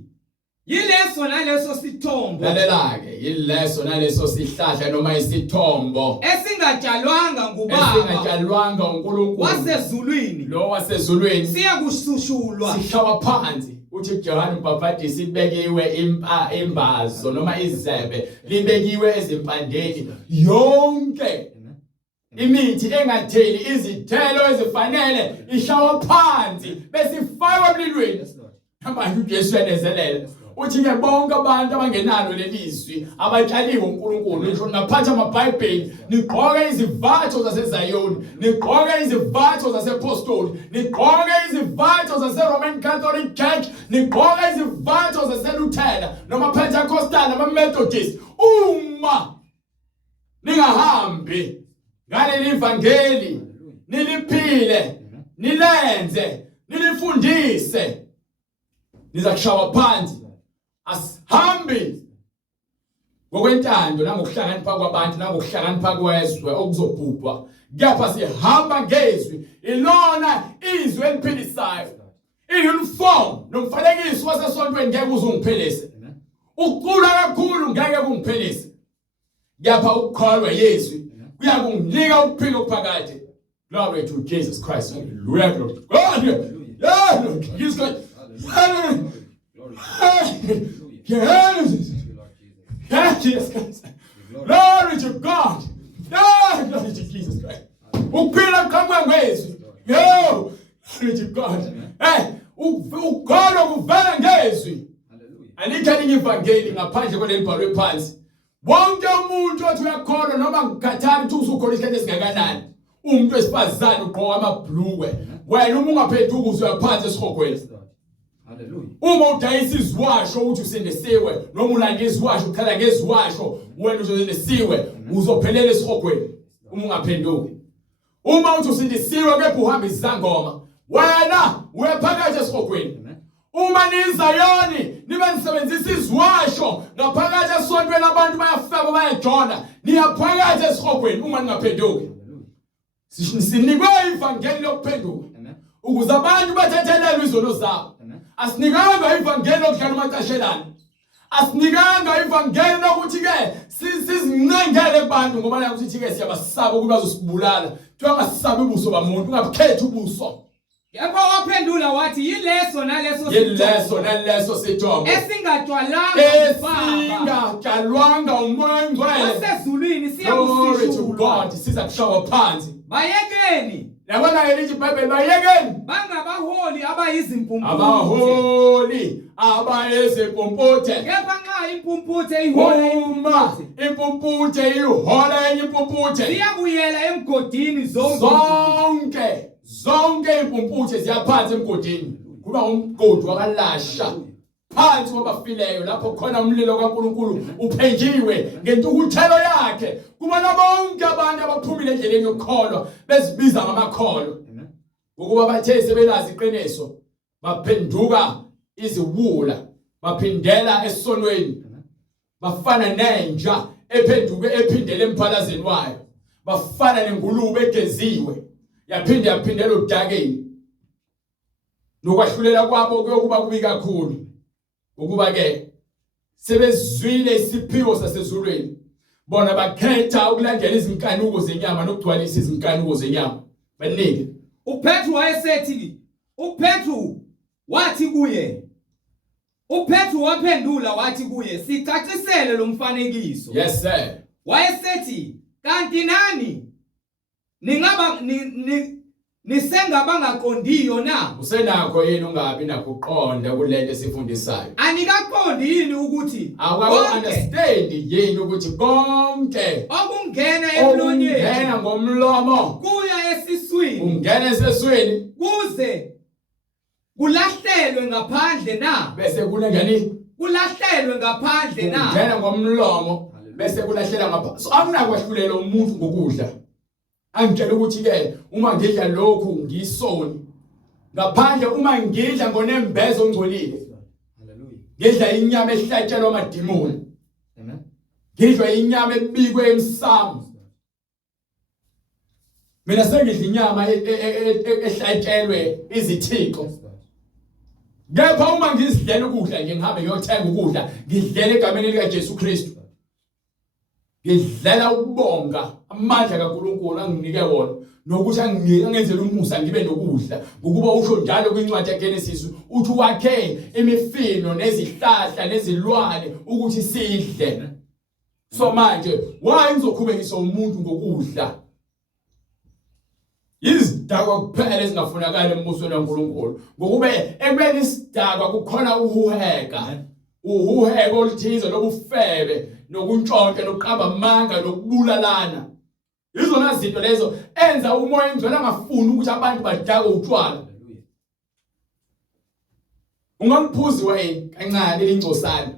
yileso naleso sithombo Lalela ke yileso naleso sihlahla noma isithombo esingatshalwanga ngubaba esingatshalwanga uNkulunkulu wasezulwini lo wasezulwini siyakusushulwa. sihlawa phansi. Uthi John Mbhaphatisi ibekiwe imbazo noma izebe libekiwe ezimpandeni yonke imithi engatheli izithelo ezifanele ishawa phansi besifakwa emlilweni. Abantu uJesu uyanezelela uthi ke bonke abantu abangenalo lelizwi abatshaliwe uNkulunkulu ngisho ngaphatha amaBhayibheli nigqoke izivatho zaseZayoni, nigqoke izivatho zasePostoli, nigqoke izivatho zaseRoman Catholic Church, nigqoke izivatho zaseLuthela noma Pentecostal noma Methodist. Uma ningahambi ngale livangeli niliphile nilenze nilifundise nizakushawa phansi. Asihambi ngokwentando nangokuhlakanipha kwabantu nangokuhlakanipha kwezwe okuzobhubha, kepha sihamba ngezwi ilona izwi eliphilisayo. I-uniform nomfanekiso wasesontweni ngeke uzungiphelise, ukucula kakhulu ngeke kungiphelise, kepha ukukholwa yezwi kuyakunginika ukuphila okuphakade. Glory to Jesus Christ. Hallelujah. Glory to God. Yeah, Lord Jesus Christ. Hallelujah. Jesus Christ. Glory to God. Glory to Jesus Christ. Ukuphila kuqhamuka ngezwi. Yo, glory to God. Ukukholwa kuvela ngezwi. Alikho ivangeli ngaphandle kwaleli bhalwe phansi. Wonke umuntu othi uyakholwa noma ngikhathali ukuthi usukholwa isikhathi esingakanani. Umuntu wesifazane ugqoka amabhlukwe. Wena uma ungaphenduka uzuyaphansi esihogweni. Hallelujah. Uma udayisa izwasho uthi usindisiwe noma ulanda izwasho ukhala ngezwasho wena uzosindisiwe uzophelela esihogweni uma ungaphenduki. Uma uthi usindisiwe kepha uhamba izangoma wena uyaphakathi esihogweni. Uma niZayoni nibe nisebenzisa izwasho ngaphakathi esontweni abantu bayafeba bayajona niyaphakathi esihogweni uma ningaphenduki. Sinikwe ivangeli lokuphenduka ukuze abantu bathethelelwe izono zabo. Asinikanga ivangeli lokudlala umacashelana. Asinikanga ivangeli lokuthi ke sizincengele abantu ngoba la ukuthi ke siyabasaba ukuba bazosibulala. Kuthiwa ngasisabe ubuso bamuntu, ungabukhethi ubuso. Kepha waphendula wathi yileso naleso sithombo esingatshalwanga umoya oyingcwele wasezulwini Glory to siyakusushulwa. God. Sizakushawa phansi. Bayekeni Yabona elithi iBhayibheli bayekeni bangabaholi abayizimpumputhe abaholi abayezimpuputhe. kepha nxa impumputhe ihola Uma impumputhe ihola enye impumputhe, ziyabuyela emgodini zonke impumputhe ziyaphansi emgodini. Kuba umgodi wakalasha phansi kwabafileyo lapho khona umlilo kaNkulunkulu uphenjiwe ngentukuthelo yakhe. Kubona bonke abantu abaphumile endleleni yokukholwa bezibiza ngamakholo, ukuba bathe sebelazi iqiniso baphenduka iziwula, baphindela esonweni, bafana nenja ephindele emphalazeni wayo, bafana nengulube egeziwe yaphindela udakeni. Nokwahlulela kwabo kuyokuba kubi kakhulu, ukuba ke sebezwile isiphiwo sasezulwini, bona bakhetha ukulandela izinkanuko zenyama nokugcwalisa izinkanuko zenyama. Baningi uPetru wayesethi, uPetru waphendula wathi kuye, sicacisele lo mfanekiso. Yes sir. Wayesethi, kanti nani nisengabangaqondiyo na? Usenakho yini ungabi nakho uqonda kulento esifundisayo? Anikaqondi yini ukuthi understand yini ukuthi konke okungena emlonyeni ungena ngomlomo kuya esiswini ungena esesweni kuze kulahlelwe ngaphandle na? bese kunengani? Kulahlelwe ngaphandle na? Ungena ngomlomo bese kulahlela ngaphandle. So akunakwahlulela umuntu ngokudla. Angitshela ukuthi ke uma ngidla lokhu ngisoni ngaphandle, uma ngidla ngonembezo ongcolile, haleluya, ngidla inyama ehlatshelwa amadimoni, amen, ngidla inyama ebikwe emsamo. Mina sengidla inyama ehlatshelwe izithixo. Kepha uma ngizidlela ukudla nje ngihambe ngiyothenga ukudla, ngidlela egameni lika Jesu Kristu, ngidlela ukubonga amandla kaNkulunkulu anginike wona, nokuthi angenzele umusa ngibe nokudla, ngokuba usho njalo kwincwadi yaGenesis uthi wakhe imifino nezihlahla nezilwane ukuthi sidle. So manje why ngizokhubekisa umuntu ngokudla? Izidakwa kuphela ezingafunakala embusweni kaNkulunkulu, ngokuba ekubeni isidakwa kukhona uhuheko oluthize lobufebe nokuntshontsha nokuqamba amanga nokubulalana. Izona zinto lezo enza umoya engcwele angafuni ukuthi abantu badake utshwala. Ungaphuzi wena kancane elingcosana,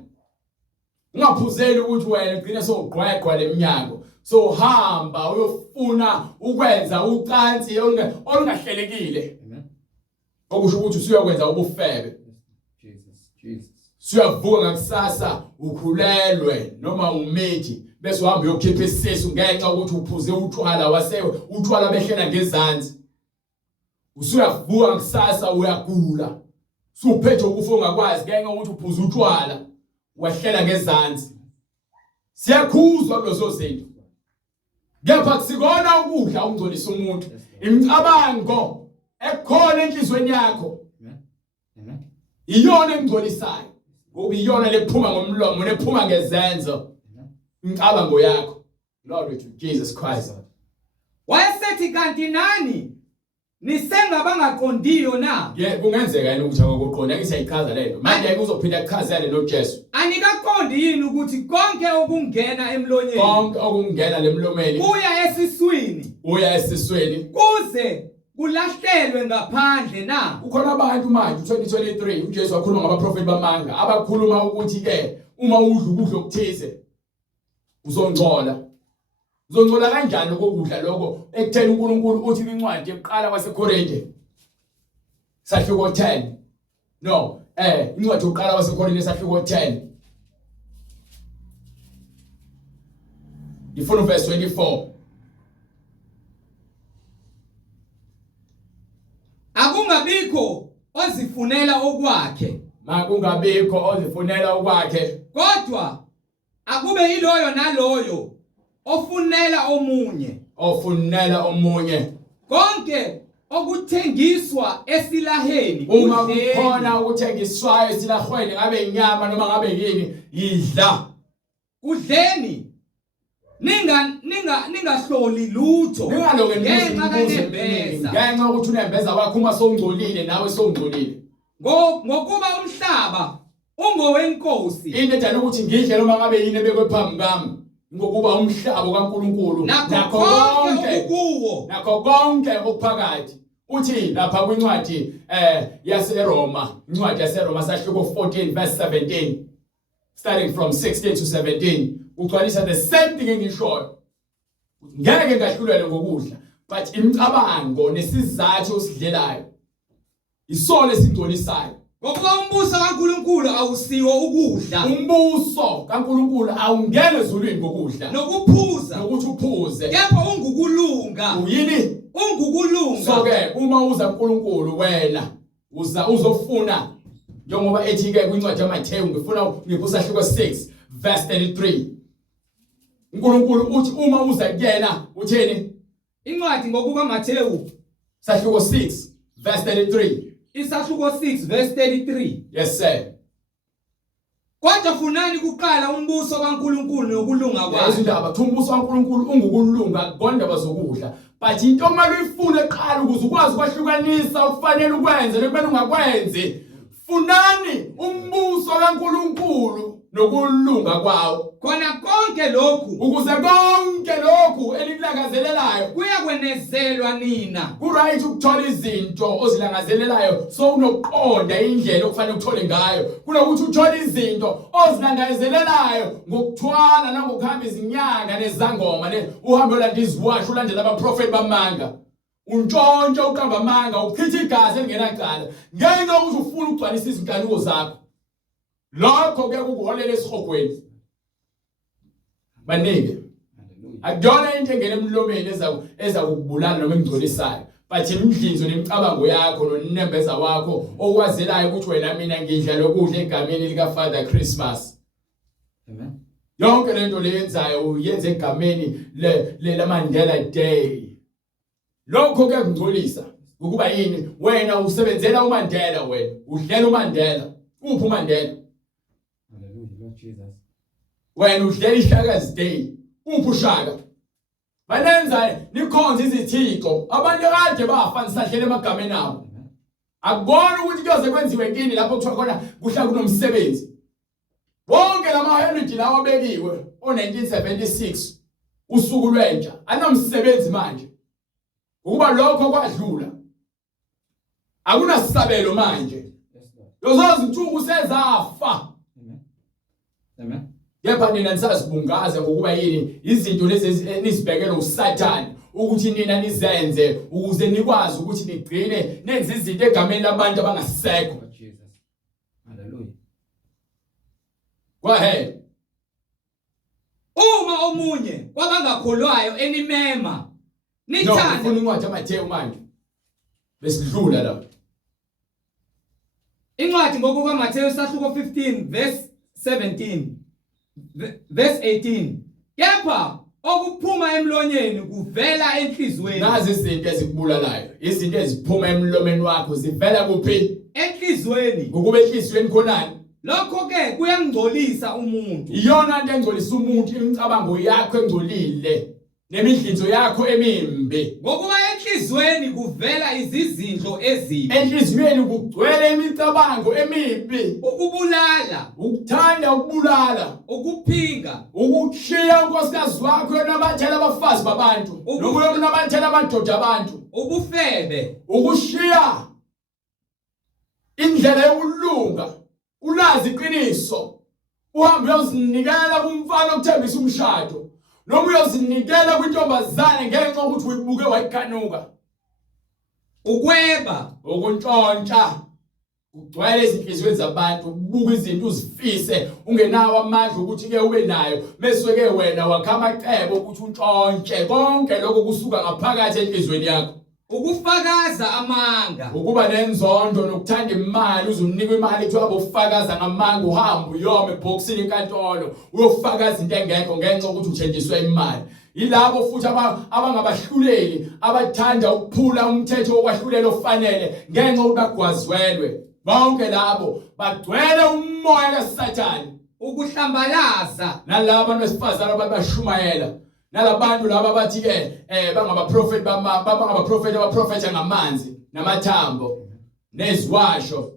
ungaphuzeli ukuthi wena ugcine sowugqwaqwa leminyango, so hamba uyofuna ukwenza ucansi olungahlelekile, okusho ukuthi usuyakwenza ubufebe. Jesus suyavuka ngakusasa ukhulelwe noma umethi, bese uhamba uyokhipha isisu ngenxa ukuthi uphuze utshwala, utshwala behlela ngezansi. Usuyavuka ngakusasa uyagula, suphethe ukufa ongakwazi ngenxa ukuthi uphuze utshwala wahlela ngezansi. Siyakhuzwa kulezo zinto, kepha kusikona ukudla ungcolisa umuntu. Imicabango ekhona enhlizweni yakho iyona engcolisayo, ngoba iyona lephuma ngomlomo nephuma ngezenzo. Imicabango yakho, Lord wethu Jesus Christ. Wayesethi, kanti nani nisengabangaqondiyo na? Kungenzeka yini ukuthi akuqonda? Ngisayichaza lento manje ayike uzophinda kuchazele noJesu. Anikaqondi yini ukuthi konke okungena emlonyeni, konke okungena lemlomeni uya esiswini kuze kulahlelwe ngaphandle na? Ukhona abantu manje 2023 uJesu wakhuluma ngabaprofeti bamanga abakhuluma ukuthi ke uma udla ukudla okuthize uzongcola. Uzongcola kanjani lokudla lokho ekuthela uNkulunkulu uthi kwincwadi yokuqala kwaseKorinte sahluko 10? No, incwadi yokuqala kwaseKorinte sahluko 10 ifuna verse 24. Akungabikho ozifunela okwakhe, makungabikho ozifunela okwakhe, kodwa akube yiloyo naloyo ofunela omunye. Konke okuthengiswa esilaheni, uma kukhona ukuthengiswayo esilahweni, ngabe inyama noma ngabe yini, idla. Kudleni ningahloli lutho Ningaloke ngenxa nibuze kanembeza ngenxa ukuthi unembeza wakho uma sowungcolile nawe sowungcolile. ngokuba umhlaba ungowenkosi Into edala ukuthi ngidle noma ngabe yini ebekwe phambi kwami ngokuba umhlaba kaNkulunkulu nakho konke okukuwo nakho konke okuphakathi. Uthi lapha kwincwadi yaseRoma, incwadi yaseRoma sahluko 14 verse 17, starting from 16 to 17, ugcwalisa the same thing engishoyo. Ngeke ngahlulelwe ngokudla, but imicabango nesizathu osidlelayo isona esingcolisayo. ngokuba umbuso kaNkulunkulu awusiwo ukudla Umbuso kaNkulunkulu awungene ezulwini ngokudla nokuphuza nokuthi uphuze. kepha ungukulunga Uyini? ungukulunga So ke uma uza kuNkulunkulu wena uzofuna njengoba ethi ke kwincwadi yaMathewu ngifuna ngikusahluko 6 verse 33. uNkulunkulu uthi uma uza kuyena utheni? incwadi ngokuka Mathewu Sahluko 6 verse 33. isahluko 6 verse 33 Yes sir. kodwa funani kuqala umbuso kaNkulunkulu nokulunga kwakhe Izindaba umbuso kaNkulunkulu ungukulunga kondaba zokudla. But into omali uyifuna eqala ukuze ukwazi ukwahlukanisa ukufanele ukwenze nekumele ungakwenzi. Funani umbuso kaNkulunkulu nokulunga kwawo. khona konke lokhu Ukuze konke lokhu elikulakazelelayo kuyakwenezelwa nina kuright ukuthola izinto ozilangazelelayo so unoqonda indlela okufanele uthole ngayo kunokuthi uthole izinto ozilangazelelayo ngokuthwala nangokuhamba izinyanga nezangoma uhambe ulanda iziwasho ulandela abaprofeti bamanga untshontshe uqamba amanga uchitha igazi elingenacala ngenxa yokuthi ufuna ukugcwalisa izinkanuko zakho. Lokho ke kukuholela esihogweni. Baningi akuyona into engene emlomeni eza ukubulala noma engcolisayo, but imidlinzo nemicabango yakho nonembeza wakho okwazelayo ukuthi wena mina ngidla lokudla egameni lika Father Christmas. amen Yonke lento leyenzayo uyenze egameni leMandela Day. Lokho kuyangcolisa ukuba yini wena usebenzela uMandela, wena udlela uMandela. Uphi uMandela? hallelujah Lord Jesus Wena udlela iShaka's Day. Uphi uShaka? Banenza nikhonza izithixo abantu kade bafa nisahlela emagameni abo. Akubona ukuthi kuyoze kwenziwe kini lapho kuthiwa khona kuhla kunomsebenzi. Bonke lama-heritage lawa bekiwe o-1976 usuku lwentsha anomsebenzi manje. Ukuba lokho kwadlula akunasabelo manje. Yozazi insuku sezafa. amen Kepha nina nisazibungaza ngokuba yini izinto lezi nisibekele uSathane ukuthi nina nizenze ukuze nikwazi ukuthi nigcine nenze izinto egameni labantu abangasisekho. Lord Jesus hallelujah Go ahead. uma omunye kwabangakholwayo enimema No, nithande ufuna incwadi yaMathewu manje. Besidlula la. incwadi ngokuka Mathewu sahluko 15 verse 17 verse 18 kepha okuphuma emlonyeni kuvela enhlizweni Nazi izinto ezikubulalayo. Izinto eziphuma emlomeni wakho zivela kuphi? enhlizweni Ngokuba enhlizweni khonani? lokho ke kuyangcolisa umuntu Iyona into engcolisa umuntu imicabango yakho engcolile nemidlinzo yakho emimbi. ngokuba enhlizweni kuvela izizindlo ezibi Enhlizweni kugcwele imicabango emibi, ukubulala ukuthanda ukubulala, ukuphinga ukushiya unkosikazi wakho yonabathela abafazi babantu, nokuyonabathela amadoda abantu, ubufebe ukushiya indlela yokulunga, ulazi iqiniso, uhambe uyozinikela kumfana okuthembisa umshado. Noma uyozinikela kwintombazane ngenxa ukuthi uyibuke wayikhanuka. ukweba Ukuntshontsha ugcwele ezinhlizweni zabantu ubuka izinto uzifise ungenawo amandla ukuthi ke ube nayo bese ke wena wakha amacebo ukuthi untshontshe konke lokho kusuka ngaphakathi enhlizweni yakho. ukufakaza amanga Ukuba nenzondo nokuthanda imali uzunika imali ethi wabofakaza ngamanga uhamba uyome ebhokisini enkantolo uyofakaza into engekho ngenxa ukuthi uthenjiswe imali. Yilabo futhi abangabahluleli abathanda ukuphula umthetho wokwahlulela ofanele ngenxa ukuthi bagwazwelwe. Bonke labo bagcwele umoya kaSathane ukuhlambalaza nalabo besifazana ababashumayela nalabantu laba bathi ke bangaba prophet abaprofeta ngamanzi namathambo neziwasho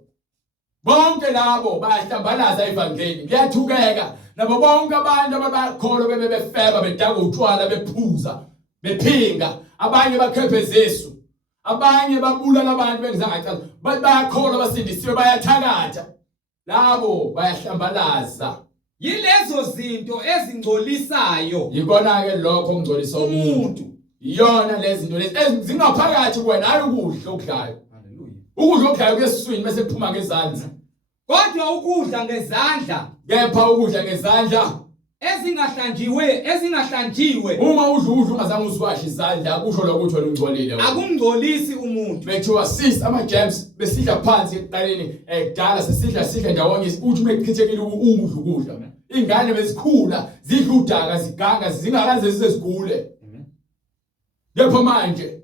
bonke labo bayahlambalaza ivangeli kuyathukeka nabo bonke abantu ababakholwa bebefeba bedaka utshwala bephuza bephinga abanye bakhephe Yesu abanye babulala abantu bengizangachaza bayakholwa basindisiwe bayathakatha labo bayahlambalaza yilezo zinto ezingcolisayo yikona ke lokho kungcolisa umuntu iyona lezi zinto lezi ezingaphakathi kwena hayi ukudla okudlayo ukudla okudlayo kwesiswini bese kuphuma ngezandla kodwa ukudla ngezandla kepha ukudla ngezandla ezingahlanjiwe uma udla ungazange usiwashe izandla akusho lokho uthi ungcolile akungcolisi umuntu bethiwa sis ama germs besidla phansi ekuqaleni kudala sesidla ndawonye uthi mekhithekile ukudla ingane bezikhula zidla udaka ziganga zingakaze zizegule kepha manje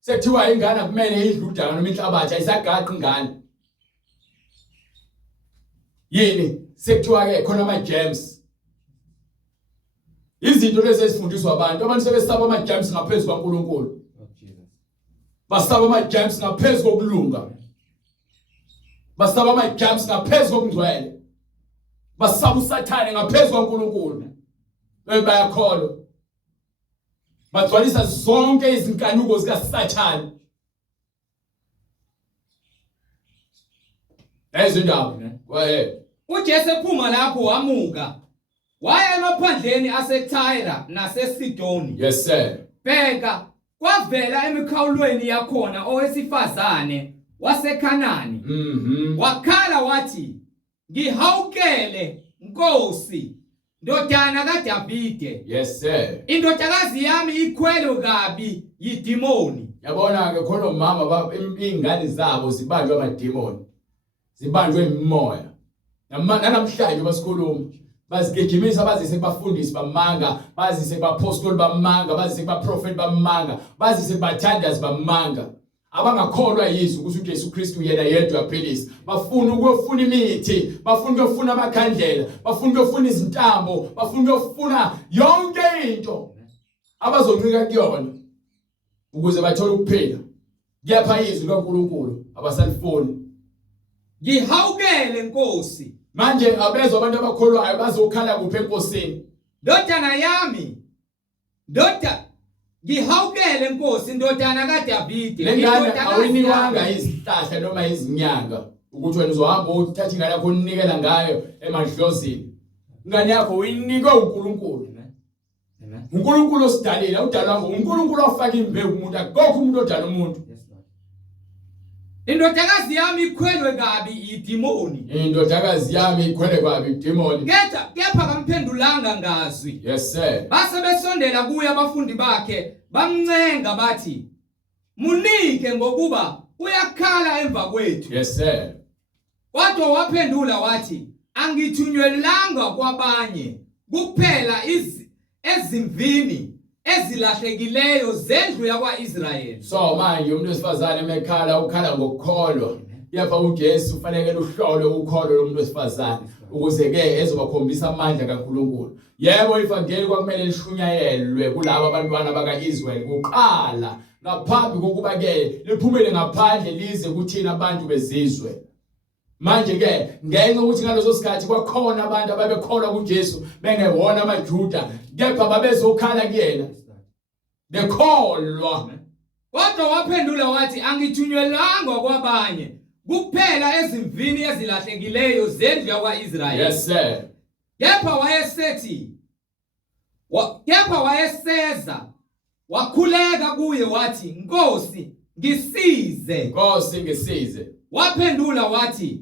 sekuthiwa ingane kumele idle udaka noma inhlabathi ayisagaqa ingane yini sekuthiwa ke khona ama germs izinto lezi ezifundiswa abantu sebesaba ama germs ngaphezulu kaNkulunkulu basaba ama germs ngaphezulu kokulunga basaba ama germs ngaphezulu kokungcwele basaba uSathane ngaphezulu kaNkulunkulu bayakholwa bagcwalisa zonke izinkanuko zikaSathane ezindaba uJesu ephuma lapho wamuka waya emaphandleni aseTyre naseSidoni yes sir bheka kwavela emikhawulweni yakhona owesifazane waseKhanani wakhala wathi ngihawukele Nkosi ndodana kaDavide yes sir indodakazi yami ikhwelwe kabi yidimoni yabona ke khona umama ingane zabo zibanjwe amademoni zibanjwe imimoya namhlanje basikhuluma bazigejimisa bazise kubafundisi bamanga bazise kubapostoli bamanga bazise kubaprofeti bamanga bazise kubathandazi bamanga abangakholwa yizo ukuthi uJesu Kristu yena yedwa yaphilisa bafuna ukufuna imithi bafuna ukufuna amakhandlela bafuna ukufuna izintambo bafuna ukufuna yonke into abazoncika kuyona ukuze bathole ukuphila kepha izwi likaNkulunkulu abasalifuni ngihawukele Nkosi manje abezwe abantu abakholwayo bazokhala kuphi enkosini ndodana yami ngihawukele Nkosi ndodana kaDavide lengane awiniwanga izihlahla noma izinyanga ukuthi wena uzohamba uthatha ingane yakho unikela ngayo emadlozini ingane yakho uyinikwe uNkulunkulu uNkulunkulu osidalile udalwa nguNkulunkulu ofaka imbewu kumuntu akukho umuntu odala umuntu indodakazi yami ikhwelwe kabi idimoni indodakazi yami ikhwelwe kabi idimoni kepha kamphendulanga ngazwi yes sir base besondela kuye abafundi bakhe bamncenga bathi munike ngokuba uyakhala emva kwethu yes sir kodwa waphendula wathi angithunyelanga kwabanye kuphela ezimvini ezilahlekileyo zendlu yakwaIsrayeli so manje umuntu wesifazane emekhala ukhala ngokukholwa yapha uJesu ufanele uhlole ukholo lomuntu wesifazane ukuze ke ezobakhombisa amandla kaNkulunkulu yebo ivangeli kwakumele lishunyayelwe kulabo abantwana bakaIsrael kuqala ngaphambi kokuba ke liphumele ngaphandle lize kuthina abantu bezizwe manje ke ngenxa ukuthi ngaleso sikhathi kwakhona abantu ababekholwa kuJesu bengewona amaJuda kepha babezokhala kuyena bekholwa kodwa waphendula wathi angithunyelanga kwabanye kuphela ezimvini ezilahlekileyo zendlu yakwaIsrayeli yes sir kepha wayeseza wakhuleka kuye wathi Nkosi ngisize waphendula wathi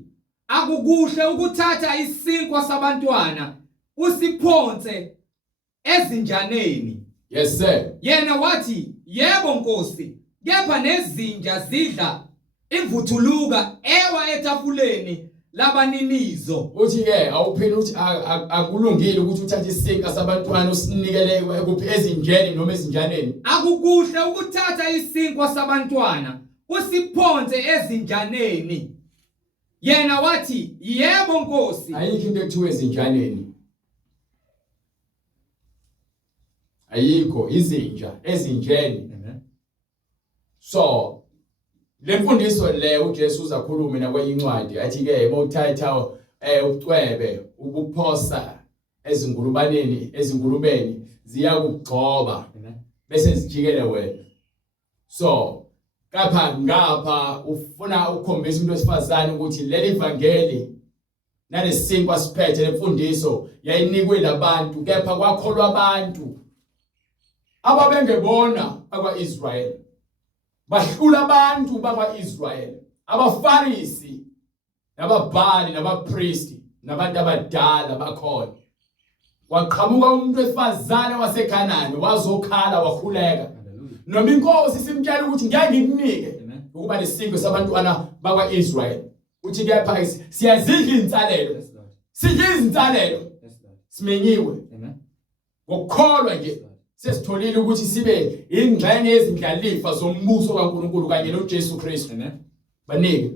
akukuhle ukuthatha isinkwa sabantwana usiphonse ezinjaneni yes sir yena wathi yebo Nkosi kepha nezinja zidla imvuthuluka ewa etafuleni labaninizo uthi ke awuphela uthi akulungile ukuthi uthathe isinkwa sabantwana usinikele kuphi ezinjeni noma ezinjaneni akukuhle ukuthatha isinkwa sabantwana usiphonse ezinjaneni yena wathi yebo Nkosi ayikho into ekuthiwa ezinjaneni ayikho izinja ezinjeni. Amen. So lemfundiso le uJesu uzakhuluma na kwenye incwadi athi ke mawuthatha ucwebe ubuphosa ezingulubeni ziyakugcoba Amen. bese zijikele wena. So ngapha ufuna ukukhombisa umuntu wesifazane ukuthi leli evangeli nalesinkwa siphethe lemfundiso yayinikwe labantu kepha kwakholwa abantu ababengebona akwaIsrael. Bahlula abantu bakwaIsrael, abafarisi nababhali nabapriesti nabantu abadala bakhona. Waqhamuka umuntu wesifazane waseKhanani wazokhala wakhuleka. Noma inkosi simtshela ukuthi ngeke ngikunike ukuba lesingo sabantwana bakwaIsrael. Uthi kepha siyazidla insalelo. Sidla izinsalelo. Simenyiwe. Ngokukholwa nje sesitholile ukuthi sibe ingxenye yezindlalifa zombuso kaNkulunkulu kanye noJesu Kristu. Banike.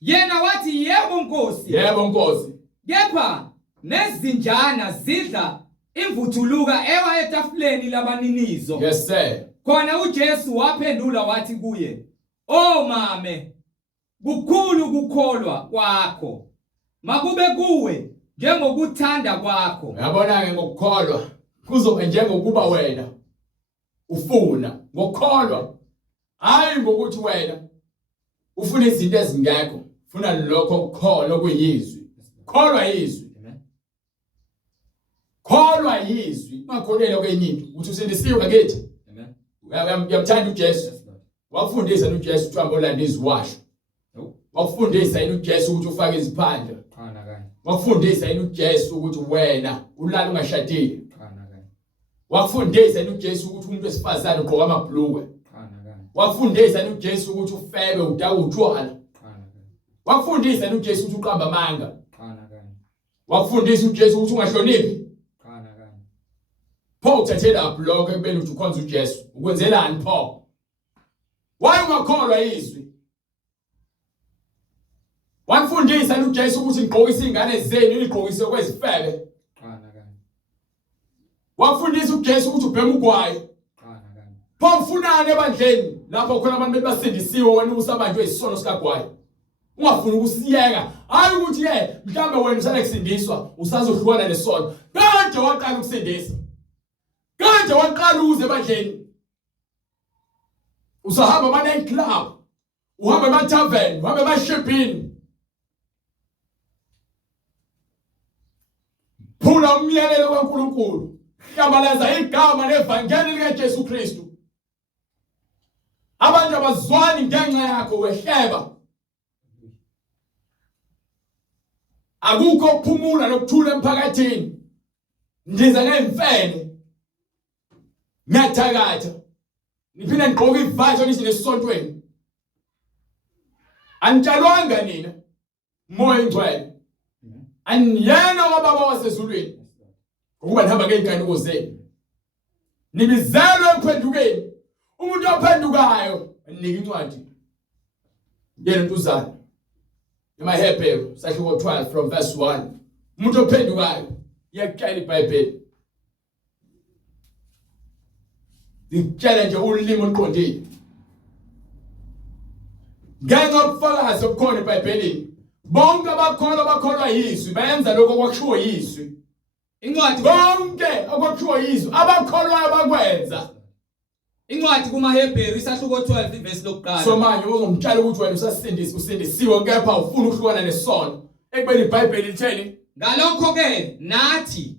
Yena wathi yebo Nkosi. Yebo Nkosi. Kepha nezinjana zidla imvuthuluka ewa etafuleni labaninizo. Yes sir. Khona uJesu waphendula wathi kuye, "Oh mame, kukhulu kukholwa kwakho. Makube kuwe njengokuthanda kwakho." Yabona ke ngokukholwa kuzoba njengokuba wena ufuna ngokukholwa, hayi ngokuthi wena ufuna izinto ezingekho, ufuna lokho ukukholwa kuyizwi. Kholwa izwi. Kholwa izwi, ungakholelwa kwenye into ukuthi usindisiwe ngakithi. Uyamthanda uJesu. Wakufundisa uJesu ukuthi uhambe olanda iziwasho. Wakufundisa yini uJesu ukuthi ufake iziphandla. Wakufundisa yini uJesu ukuthi wena ulala ungashadile. Wakufundisa yini uJesu ukuthi umuntu wesifazane ugqoka amabhlukwe. Wakufundisa yini uJesu ukuthi ufebe udaka utshwala. Wakufundisa yini uJesu ukuthi uqamba amanga. Wakufundisa uJesu ukuthi ungahloniphi. Paul uthathela blog ekubeni ukuthi ukhonza uJesu. Ukwenzelani Paul? Why ungakholwa izwi? Wakufundisa yini uJesu ukuthi ngigqokise izingane zenu nigqokise kwezifebe. Wakufundisa uJesu ukuthi ubheme ugwayi. Paul ufunani ebandleni lapho khona abantu basindisiwe wena usabanjwe isisono sikagwayi. Ungafuni ukusiyeka. Hayi ukuthi mhlambe wena usale kusindiswa usazohlukana nesono. Kade waqala ukusindisa. Kade waqala uze ebandleni. Usahamba ama-night club. Uhamba ema-tavern, uhamba ema-shopping. Phula umyalelo kaNkulunkulu. Hlambalaza igama levangeli likaJesu Kristu. Abantu abazwani ngenxa yakho wehleba. Akukho ukuphumula nokuthula emphakathini. Ndiza ngemfene. Ngiyathakatha. Niphinde ngigqoke ivazo lithi nesontweni. Anitshalwanga nina moya engcwele. Aniyena wababa wasezulwini. Ukuba nihamba ngeenkanuko zenu. Nibizelwe ekuphendukeni. Umuntu ophendukayo anika incwadi. Yena ntuzana. EmaHebheru sahluko 12 from verse 1. Umuntu ophendukayo iyakutshela iBhayibheli. Ikutshela nje ulimi oluqondile. Ngenxa yobufakazi obukhona eBhayibhelini. Bonke abakholwa yizwi bayenza lokho okwakhiwo yizwi. Incwadi bonke okwakhiwo yizwi abakholwayo bakwenza. Incwadi kumaHebheru isahluko 12 ivesi lokuqala. So manje uzomtshela ukuthi wena usindisiwe kepha ufuna ukuhlukana nesono. Ekubeni iBhayibheli litheni? Ngalokho ke nathi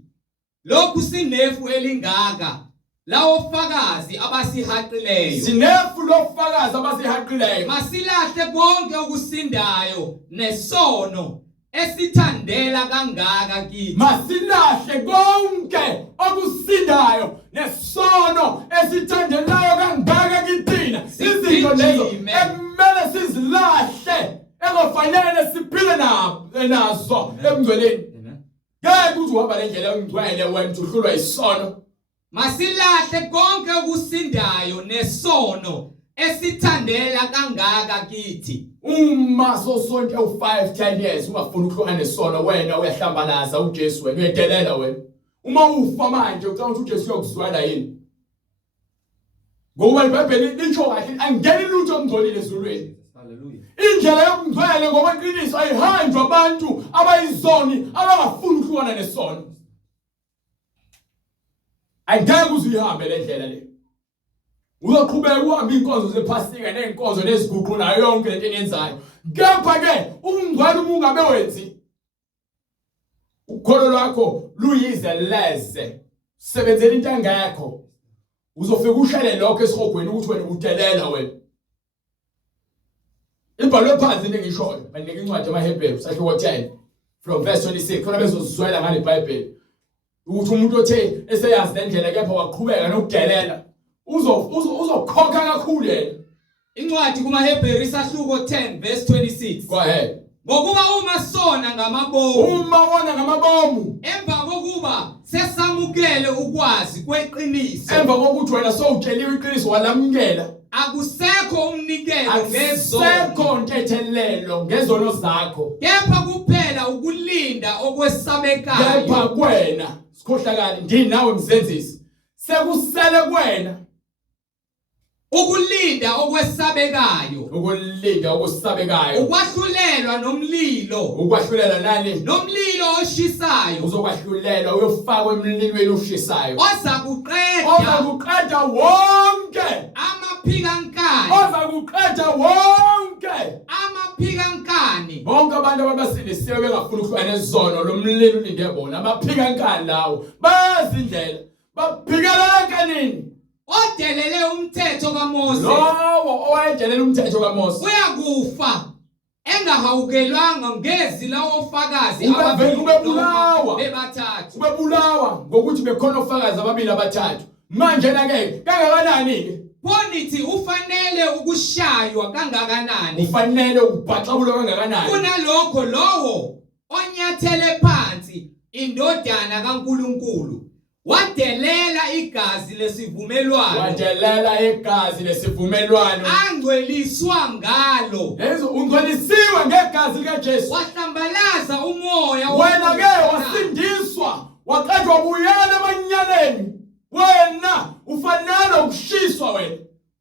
lokhu sinefu elingaka lawo fakazi abasihaqileyo. Sinefu lofakazi abasihaqileyo. Masilahle konke okusindayo nesono esithandela kangaka kithi. Masilahle konke okusindayo nesono esithandelayo kangaka kithina. Izinto lezo ekumele sizilahle ekufanele siphile nazo emngcweleni. Ngeke uthi uhamba le ndlela engcwele wena uhlulwa isono. Masilahle konke okusindayo nesono esithandela kangaka kithi. Uma sosonke u5 10 years ungafuna ukuhlukana nesono wena uyahlambalaza uJesu wena uyedelela wena. uma ufa manje ucabanga ukuthi uJesu uyakuzwela yini ngoba iBhayibheli lisho kahle angeni lutho omngcolile ezulwini Hallelujah. indlela yokungcwele ngokweqiniso ayihanjwa abantu abayizoni abangafuni ukuhlukana nesono angeke uzihambe le ndlela le uzoqhubeka uhambe inkonzo zepastika nenkonzo neziguqu nayo yonke lento eniyenzayo kepha ke ukungcwele uma ungabe wenzi ukholo lwakho luyize leze sebenzela into engekho uzofika ushele lokho esihogweni ukuthi wena udelela wena ibhalwe phansi into engishoyo banika incwadi yamaHebrew sahluko 10 from verse 26 khona bezozizwela ngale iBhayibheli ukuthi umuntu othe eseyazi lendlela kepha waqhubeka nokudelela uzokhokha kakhulu yena. Incwadi kumaHebrew isahluko 10 verse 26. Go ahead. Ngokuba uma sona ngamabomu, uma wona ngamabomu, emva kokuba sesamukele ukwazi kweqiniso, emva kokuthi wena sowutsheliwe iqiniso walamukela, akusekho umnikelo ngezono, akusekho ntethelelo ngezono zakho, kepha kuphela ukulinda okwesabekayo. kepha kwena sikhohlakala ndini nawe msenzisi sekusele kwena ukulinda okwesabekayo, ukulinda okusabekayo, ukwahlulelwa nomlilo, ukwahlulela nani nomlilo oshisayo, uzokwahlulelwa uyofakwa emlilweni oshisayo ozakuqeda wonke amaphikankani, amaphikankani. bonke abantu ababasindisiwe bengafuni ukuhlukana nezono lo mlilo ulinde bona amaphikankani lawo bazindlela baphikela kanini Odelele umthetho kaMose, lowo owayedelela umthetho kaMose uyakufa engahawukelwanga ngezi lawo ofakazi bebathathu, ubebulawa ngokuthi bekhona ofakazi ababili abathathu. Manje ke kangakanani ke Ponithi ufanele ukushaywa kangakanani, ufanele ubhaxabulwa kangakanani kunalokho lowo onyathele phansi indodana kaNkulunkulu wadelela igazi lesivumelwano, angcweliswa ngalo, ungcwelisiwe ngegazi likaJesu, wahlambalaza umoya wena ke wasindiswa waqedwa buyela emanyaleni, wena ufanele ukushiswa wena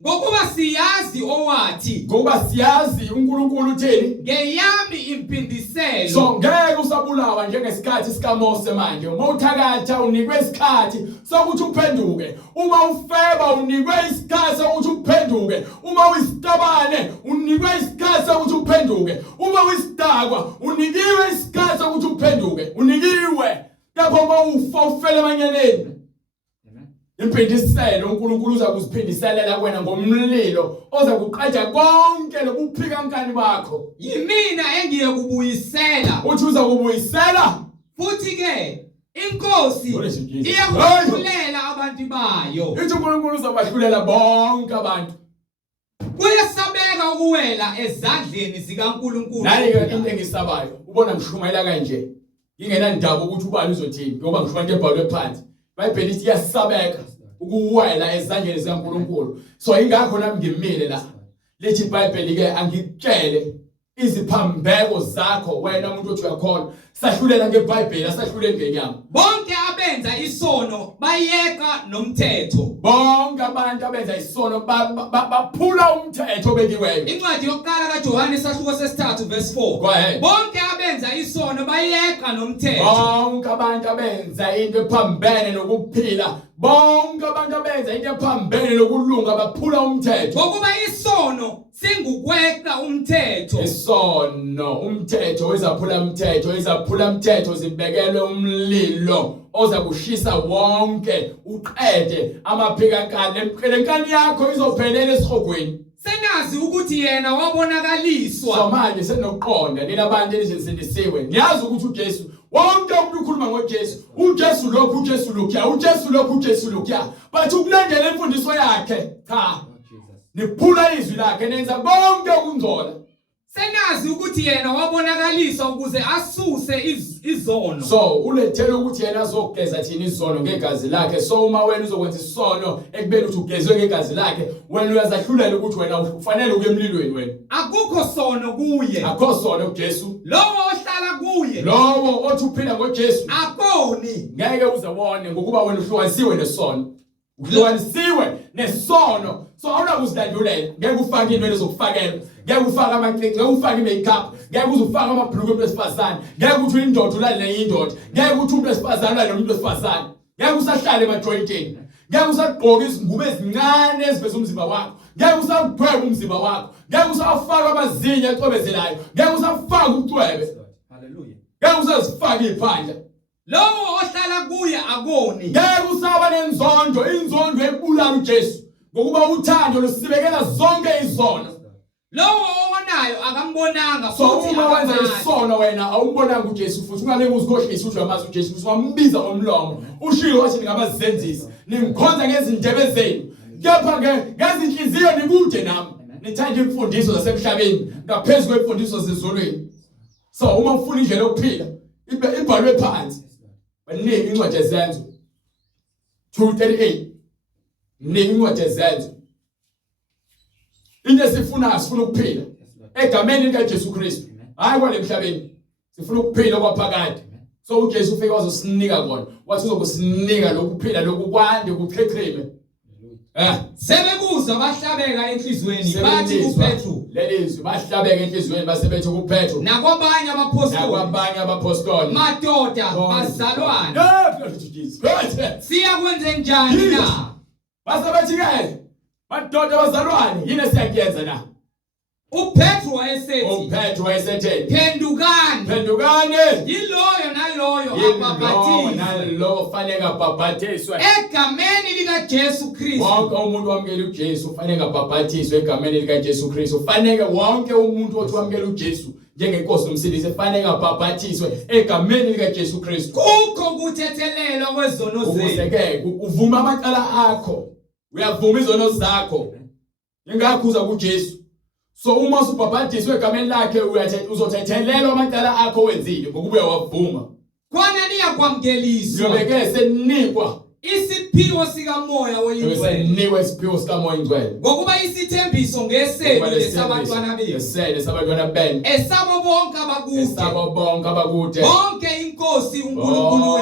ngokuba siyazi owathi, ngoba siyazi uNkulunkulu utheni ngeyami impindiselo. So ngeke usabulawa njengesikhathi sikaMose manje. Uma uthakatha unikwe isikhathi sokuthi uphenduke. Uma ufeba unikwe isikhathi sokuthi uphenduke. Uma uyisitabane unikwe isikhathi sokuthi uphenduke. Uma uyisidakwa unikiwe isikhathi sokuthi uphenduke. Unikiwe. Lapho uma ufa ufele emanyeleni. Impindiselo uNkulunkulu uza kuziphindiselela kuwena ngomlilo oza kuqeda konke lobuphikankani bakho. Yimina engiye kubuyisela. Uthi uza kubuyisela Futhi ke inkosi iyakhulela abantu bayo. Ithi uNkulunkulu uzabahlulela bonke abantu. Kuyasabeka ukuwela ezandleni zikaNkulunkulu. Nayi ke into engisabayo ubona ngishumayela kanje. Ingenandaba ukuthi ubani uzothini ngoba ngishumayela into ebhalwe phansi. iBhayibheli ithi iyasabeka ukuwela ezandleni zikaNkulunkulu. So ingakho nami ngimile la. Lethi iBhayibheli ke angikutshele iziphambeko zakho wena umuntu othi uyakholwa. Sahlulela ngeBhayibheli asahluleli ngenyama. Bonke abenza isono bayeka nomthetho. Bonke abantu abenza isono baphula umthetho bekiweyo. Incwadi yokuqala kaJohane isahluko sesi-3 verse 4. Go ahead. Bonke abenza isono bayeka nomthetho. Bonke abantu abenza into ephambene nokuphila. Bonke abantu abenza into ephambene nokulunga baphula umthetho. Ngokuba isono singukweqa umthetho. Isono umthetho izaphula umthetho zibekelwe umlilo oza kushisa wonke uqede amaphikankani emqelenkani yakho izophelela esihogweni. Senazi ukuthi yena wabonakaliswa. So manje senokuqonda nina abantu enisindisiwe. Niyazi ukuthi uJesu wonke umuntu ukhuluma ngoJesu. uJesu lokhu uJesu lokhuya uJesu lokhu uJesu lokhuya. But ukulandela imfundiso yakhe cha. Niphula izwi lakhe nenza konke ukungcola. Senazi ukuthi yena wabonakaliswa ukuze asuse izono. So ulethele ukuthi yena azogeza thina izono ngegazi lakhe. So uma wena uzokwenza isono ekubeni ukuthi ugezwe ngegazi lakhe, wena uyazahlulela ukuthi wena ufanele uke emlilweni wena. Akukho sono kuye. Akho sono kuJesu. Lowo ohlala kuye lowo othi uphila ngoJesu akoni ngeke uzebone ngokuba wena uhlukanisiwe nesono. Uhlukanisiwe nesono. So awunakuzilandulela. Ngeke ufake into ezokufakela. Ngeke ufake amaclinch, ngeke ufake imakeup, ngeke uzufaka amabhuluku omuntu wesifazane. Ngeke uthi indoda ulale indoda. Ngeke uthi umuntu wesifazane ulale umuntu wesifazane. Ngeke usahlale emajointini. Ngeke usagqoka izingubo ezincane eziveza umzimba wakho. Ngeke usagweba umzimba wakho. Ngeke usafaka amazinyo acwebezelayo. Ngeke usafaka ucwebe. haleluya Ngeke usazifaka iphandla. lowo ohlala kuye akoni Ngeke usaba nenzondo, inzondo ebulala uJesu. Ngokuba uthando lusibekela zonke izono. lowo owonayo akambonanga So futhi uma wenza akamazi. isono wena awumbonanga uJesu futhi ungangeke uzikhohlise uthi uyamazi uJesu futhi wambiza ngomlomo. Ushilo wathi ningabazenzisi, nimkhonza ngezindebe zenu. Kepha ngezinhliziyo nikude nami. Nithanda imfundiso zasemhlabeni ngaphezulu kwemfundiso zezulwini. So uma ufuna indlela yokuphila ibhalwe phansi. Baningi incwadi ezenzo 2:38. Ningi incwadi ezenzo. Into esifuna sifuna ukuphila egameni likaJesu Kristu. Hayi kwale emhlabeni. Sifuna ukuphila kwaphakade. So uJesu ufike wazosinika kona. Wathi uzokusinika lokuphila lokukwande kuqheqheme. sebekuza bahlabeka enhlizweni bathi kuPetru lelizwi bahlabeka enhlizweni basebethi kuPetru nakwabanye abapostoli madoda bazalwane siyakwenze njani na basebethi ke madoda bazalwane yini siyakuyenza na uPetru wayesethi phendukani yiloyo naloyo nalo fanele abhabhatiswe egameni likaJesu Kristu. Wonke umuntu wamkela uJesu fanele abhabhatiswe egameni likaJesu Kristu. Fanele wonke umuntu othi wamkela uJesu njengenkosi nomsindisi fanele abhabhatiswe egameni likaJesu Kristu. Kukho kuthethelelwa kwezono zenu. Ukuze uvuma amacala akho. Uyavuma izono zakho. Ingakho kuJesu. So uma usubhabhatiswe egameni lakhe uzothethelelwa amacala akho wenzile ngokuba uyawavuma. Khona niyakwamkeliswa. Yobeke senikwa isiphiwo sikamoya oyingcwele. Niwe isiphiwo sikamoya oyingcwele. Ngokuba isithembiso ngesenu lesabantwana benu. Lesabantwana benu. Esabo bonke abakude. Bonke inkosi uNkulunkulu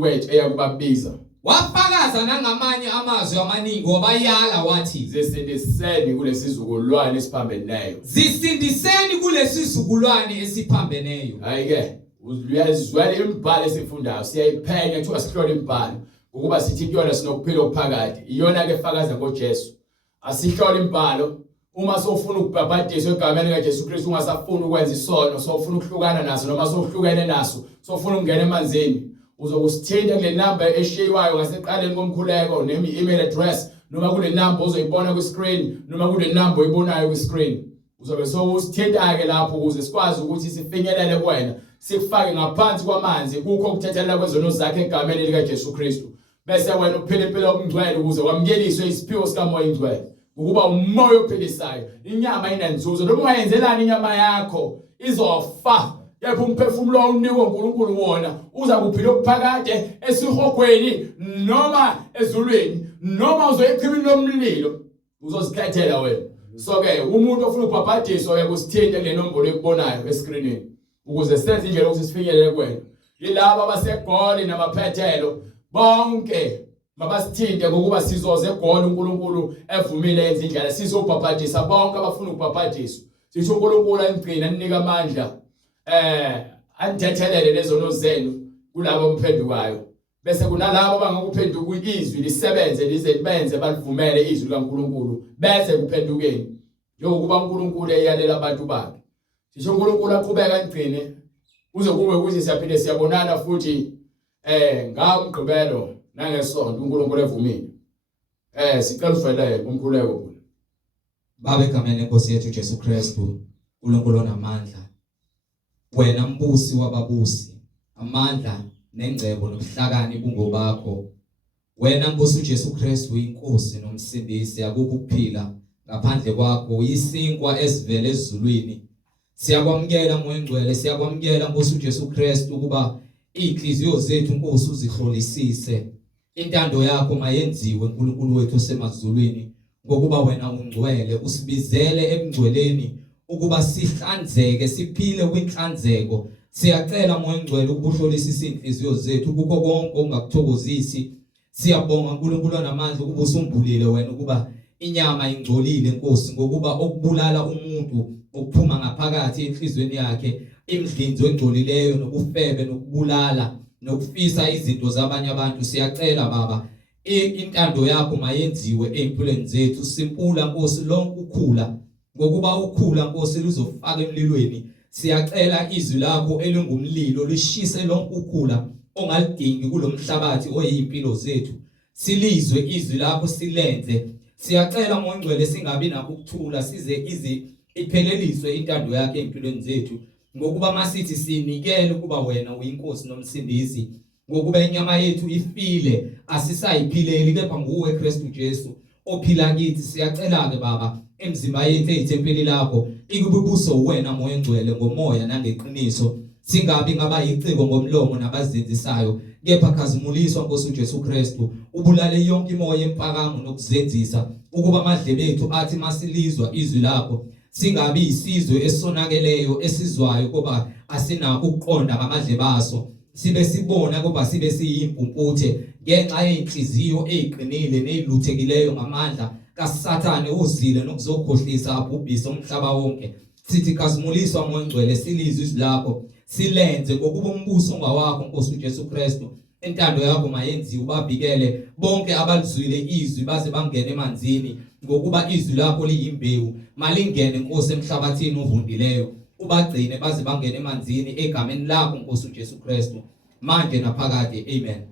wethu eyakubabiza. Wafakaza nangamanye amazwi amaningi wabayala wathi zisindiseni kulesizukulwane esiphambeneyo. Zisindiseni kulesizukulwane esiphambeneyo. Ayike uyazwela imibhalo esifundayo siyayiphenya kuthi asihlole imibhalo ukuba sithi kuyona sinokuphila okuphakade. Iyona ke efakaza ngoJesu. Asihlole imibhalo uma sofuna ukubhabhadiswa egameni likaJesu Kristu ungasafuna ukwenza isono, sofuna ukuhlukana naso noma sohlukene naso, sofuna ukungena emanzini. Uzokusithinta kule number eshiyiwayo ngaseqaleni komkhuleko nemi email address noma kule number uzoyibona ku screen noma kule number oyibonayo ku screen. Uzobe so usithinta ke lapho ukuze sikwazi ukuthi sifinyelele kuwena sikufake ngaphansi kwamanzi kukho ukuthethelela kwezono zakhe egameni likaJesu Kristu. Bese wena uphile impilo omngcwele ukuze wamkeliswe isiphiwo sikamoya ingcwele ukuba umoya ophilisayo. Inyama inenzuzo noma wayenzelani inyama yakho izofa. Yepha umphefumulo unikwe uNkulunkulu wona uza kuphila okuphakade esihogweni noma ezulwini noma uzoyichibini lomlilo uzozikhethela wena. So ke umuntu ofuna ukubhabhadiswa uyakusithinta kule nombolo ekubonayo escreenini ukuze senze indlela ukuthi sifinyelele kuwena. Yilabo abasegoli namaphethelo bonke mabasithinte ngokuba sizoze egoli uNkulunkulu evumile yenza indlela sizobhabhadisa bonke abafuna ukubhabhadiswa. Sisho uNkulunkulu angigcina anika amandla anthethelele lezono zenu kulabo mphendukayo. Bese kunalabo abangakuphenduka kuizwi lisebenze lize libenze balivumele izwi likaNkulunkulu bese kuphendukeni njengokuba uNkulunkulu eyalela abantu bakhe. Sisho uNkulunkulu aqhubeka angigcine kuze kube ukuthi siyaphinde siyabonana futhi ngamgqibelo nangesonto uNkulunkulu evumile. Sicela uvele umkhuleko. Baba egameni lenkosi yethu Jesu Kristu uNkulunkulu onamandla. Wena mbusi wababusi, amandla nengcebo nobuhlakani bungobakho. Wena Nkosi uJesu Kristu inkosi nomsindisi akukho ukuphila ngaphandle kwakho, uyisinkwa esivele ezulwini. Siyakwamukela moya ngcwele, siyakwamukela Nkosi uJesu Kristu ukuba inhliziyo zethu Nkosi uzihlolisise. Intando yakho mayenziwe uNkulunkulu wethu osemazulwini ngokuba wena ungcwele, usibizele ebungcweleni ukuba sihlanzeke siphile kwinhlanzeko. Siyacela moya ngcwele ukuhlolisisa inhliziyo zethu kukho konke ongakuthokozisi. Siyabonga uNkulunkulu namandla ukuba usumbulile wena ukuba inyama ingcolile Nkosi, ngokuba okubulala umuntu okuphuma ngaphakathi enhlizweni yakhe imidlinzo engcolileyo nobufebe nokubulala nokufisa izinto zabanye abantu. Siyacela Baba intando yakho mayenziwe empilweni zethu. Simpula Nkosi lonke ukhula, ngokuba ukhula Nkosi luzofaka emlilweni. Siyacela izwi lakho elingumlilo lishise lonke ukhula ongalidingi kulomhlabathi oyimpilo zethu. Silizwe izwi lakho silenze. Siyacela moya ngcwele singabi nakho ukuthula, size ipheleliswe intando yakhe empilweni zethu, ngokuba masithi sinikele ukuba wena uyinkosi nomsindisi, ngokuba inyama yethu ifile asisayiphileli kepha nguwe Kristu Jesu ophila kithi. Siyacela ke Baba emzimba yethu eyithempeli lakho ikububuso wena moya ngcwele ngomoya nangeqiniso, singabi ngaba yiciko ngomlomo nabazenzisayo, kepha khazimuliswa Nkosi uJesu Kristu. Ubulale yonke imoya empakamo nokuzenzisa, ukuba amadlebe ethu athi masilizwa izwi lakho singabi isizwe esonakeleyo esizwayo kuba asinako ukuqonda ngamadlebe aso, sibe sibona kuba sibe siyimpumputhe ngenxa yenhliziyo eziqinile neziluthekileyo ngamandla kaSathane uzile nokuzokhohlisa abhubhisa umhlaba wonke. Sithi khazimuliswa moya ngcwele silizwe izwi lakho silenze ngokuba umbuso ongawakho Nkosi uJesu Kristu. Intando yakho mayenziwe ubabhikele bonke abalizwile izwi baze bangene emanzini, ngokuba izwi lakho liyimbewu malingene Nkosi emhlabathini ovundileyo. Ubagcine baze bangene emanzini egameni lakho Nkosi uJesu Kristu manje naphakade. Amen.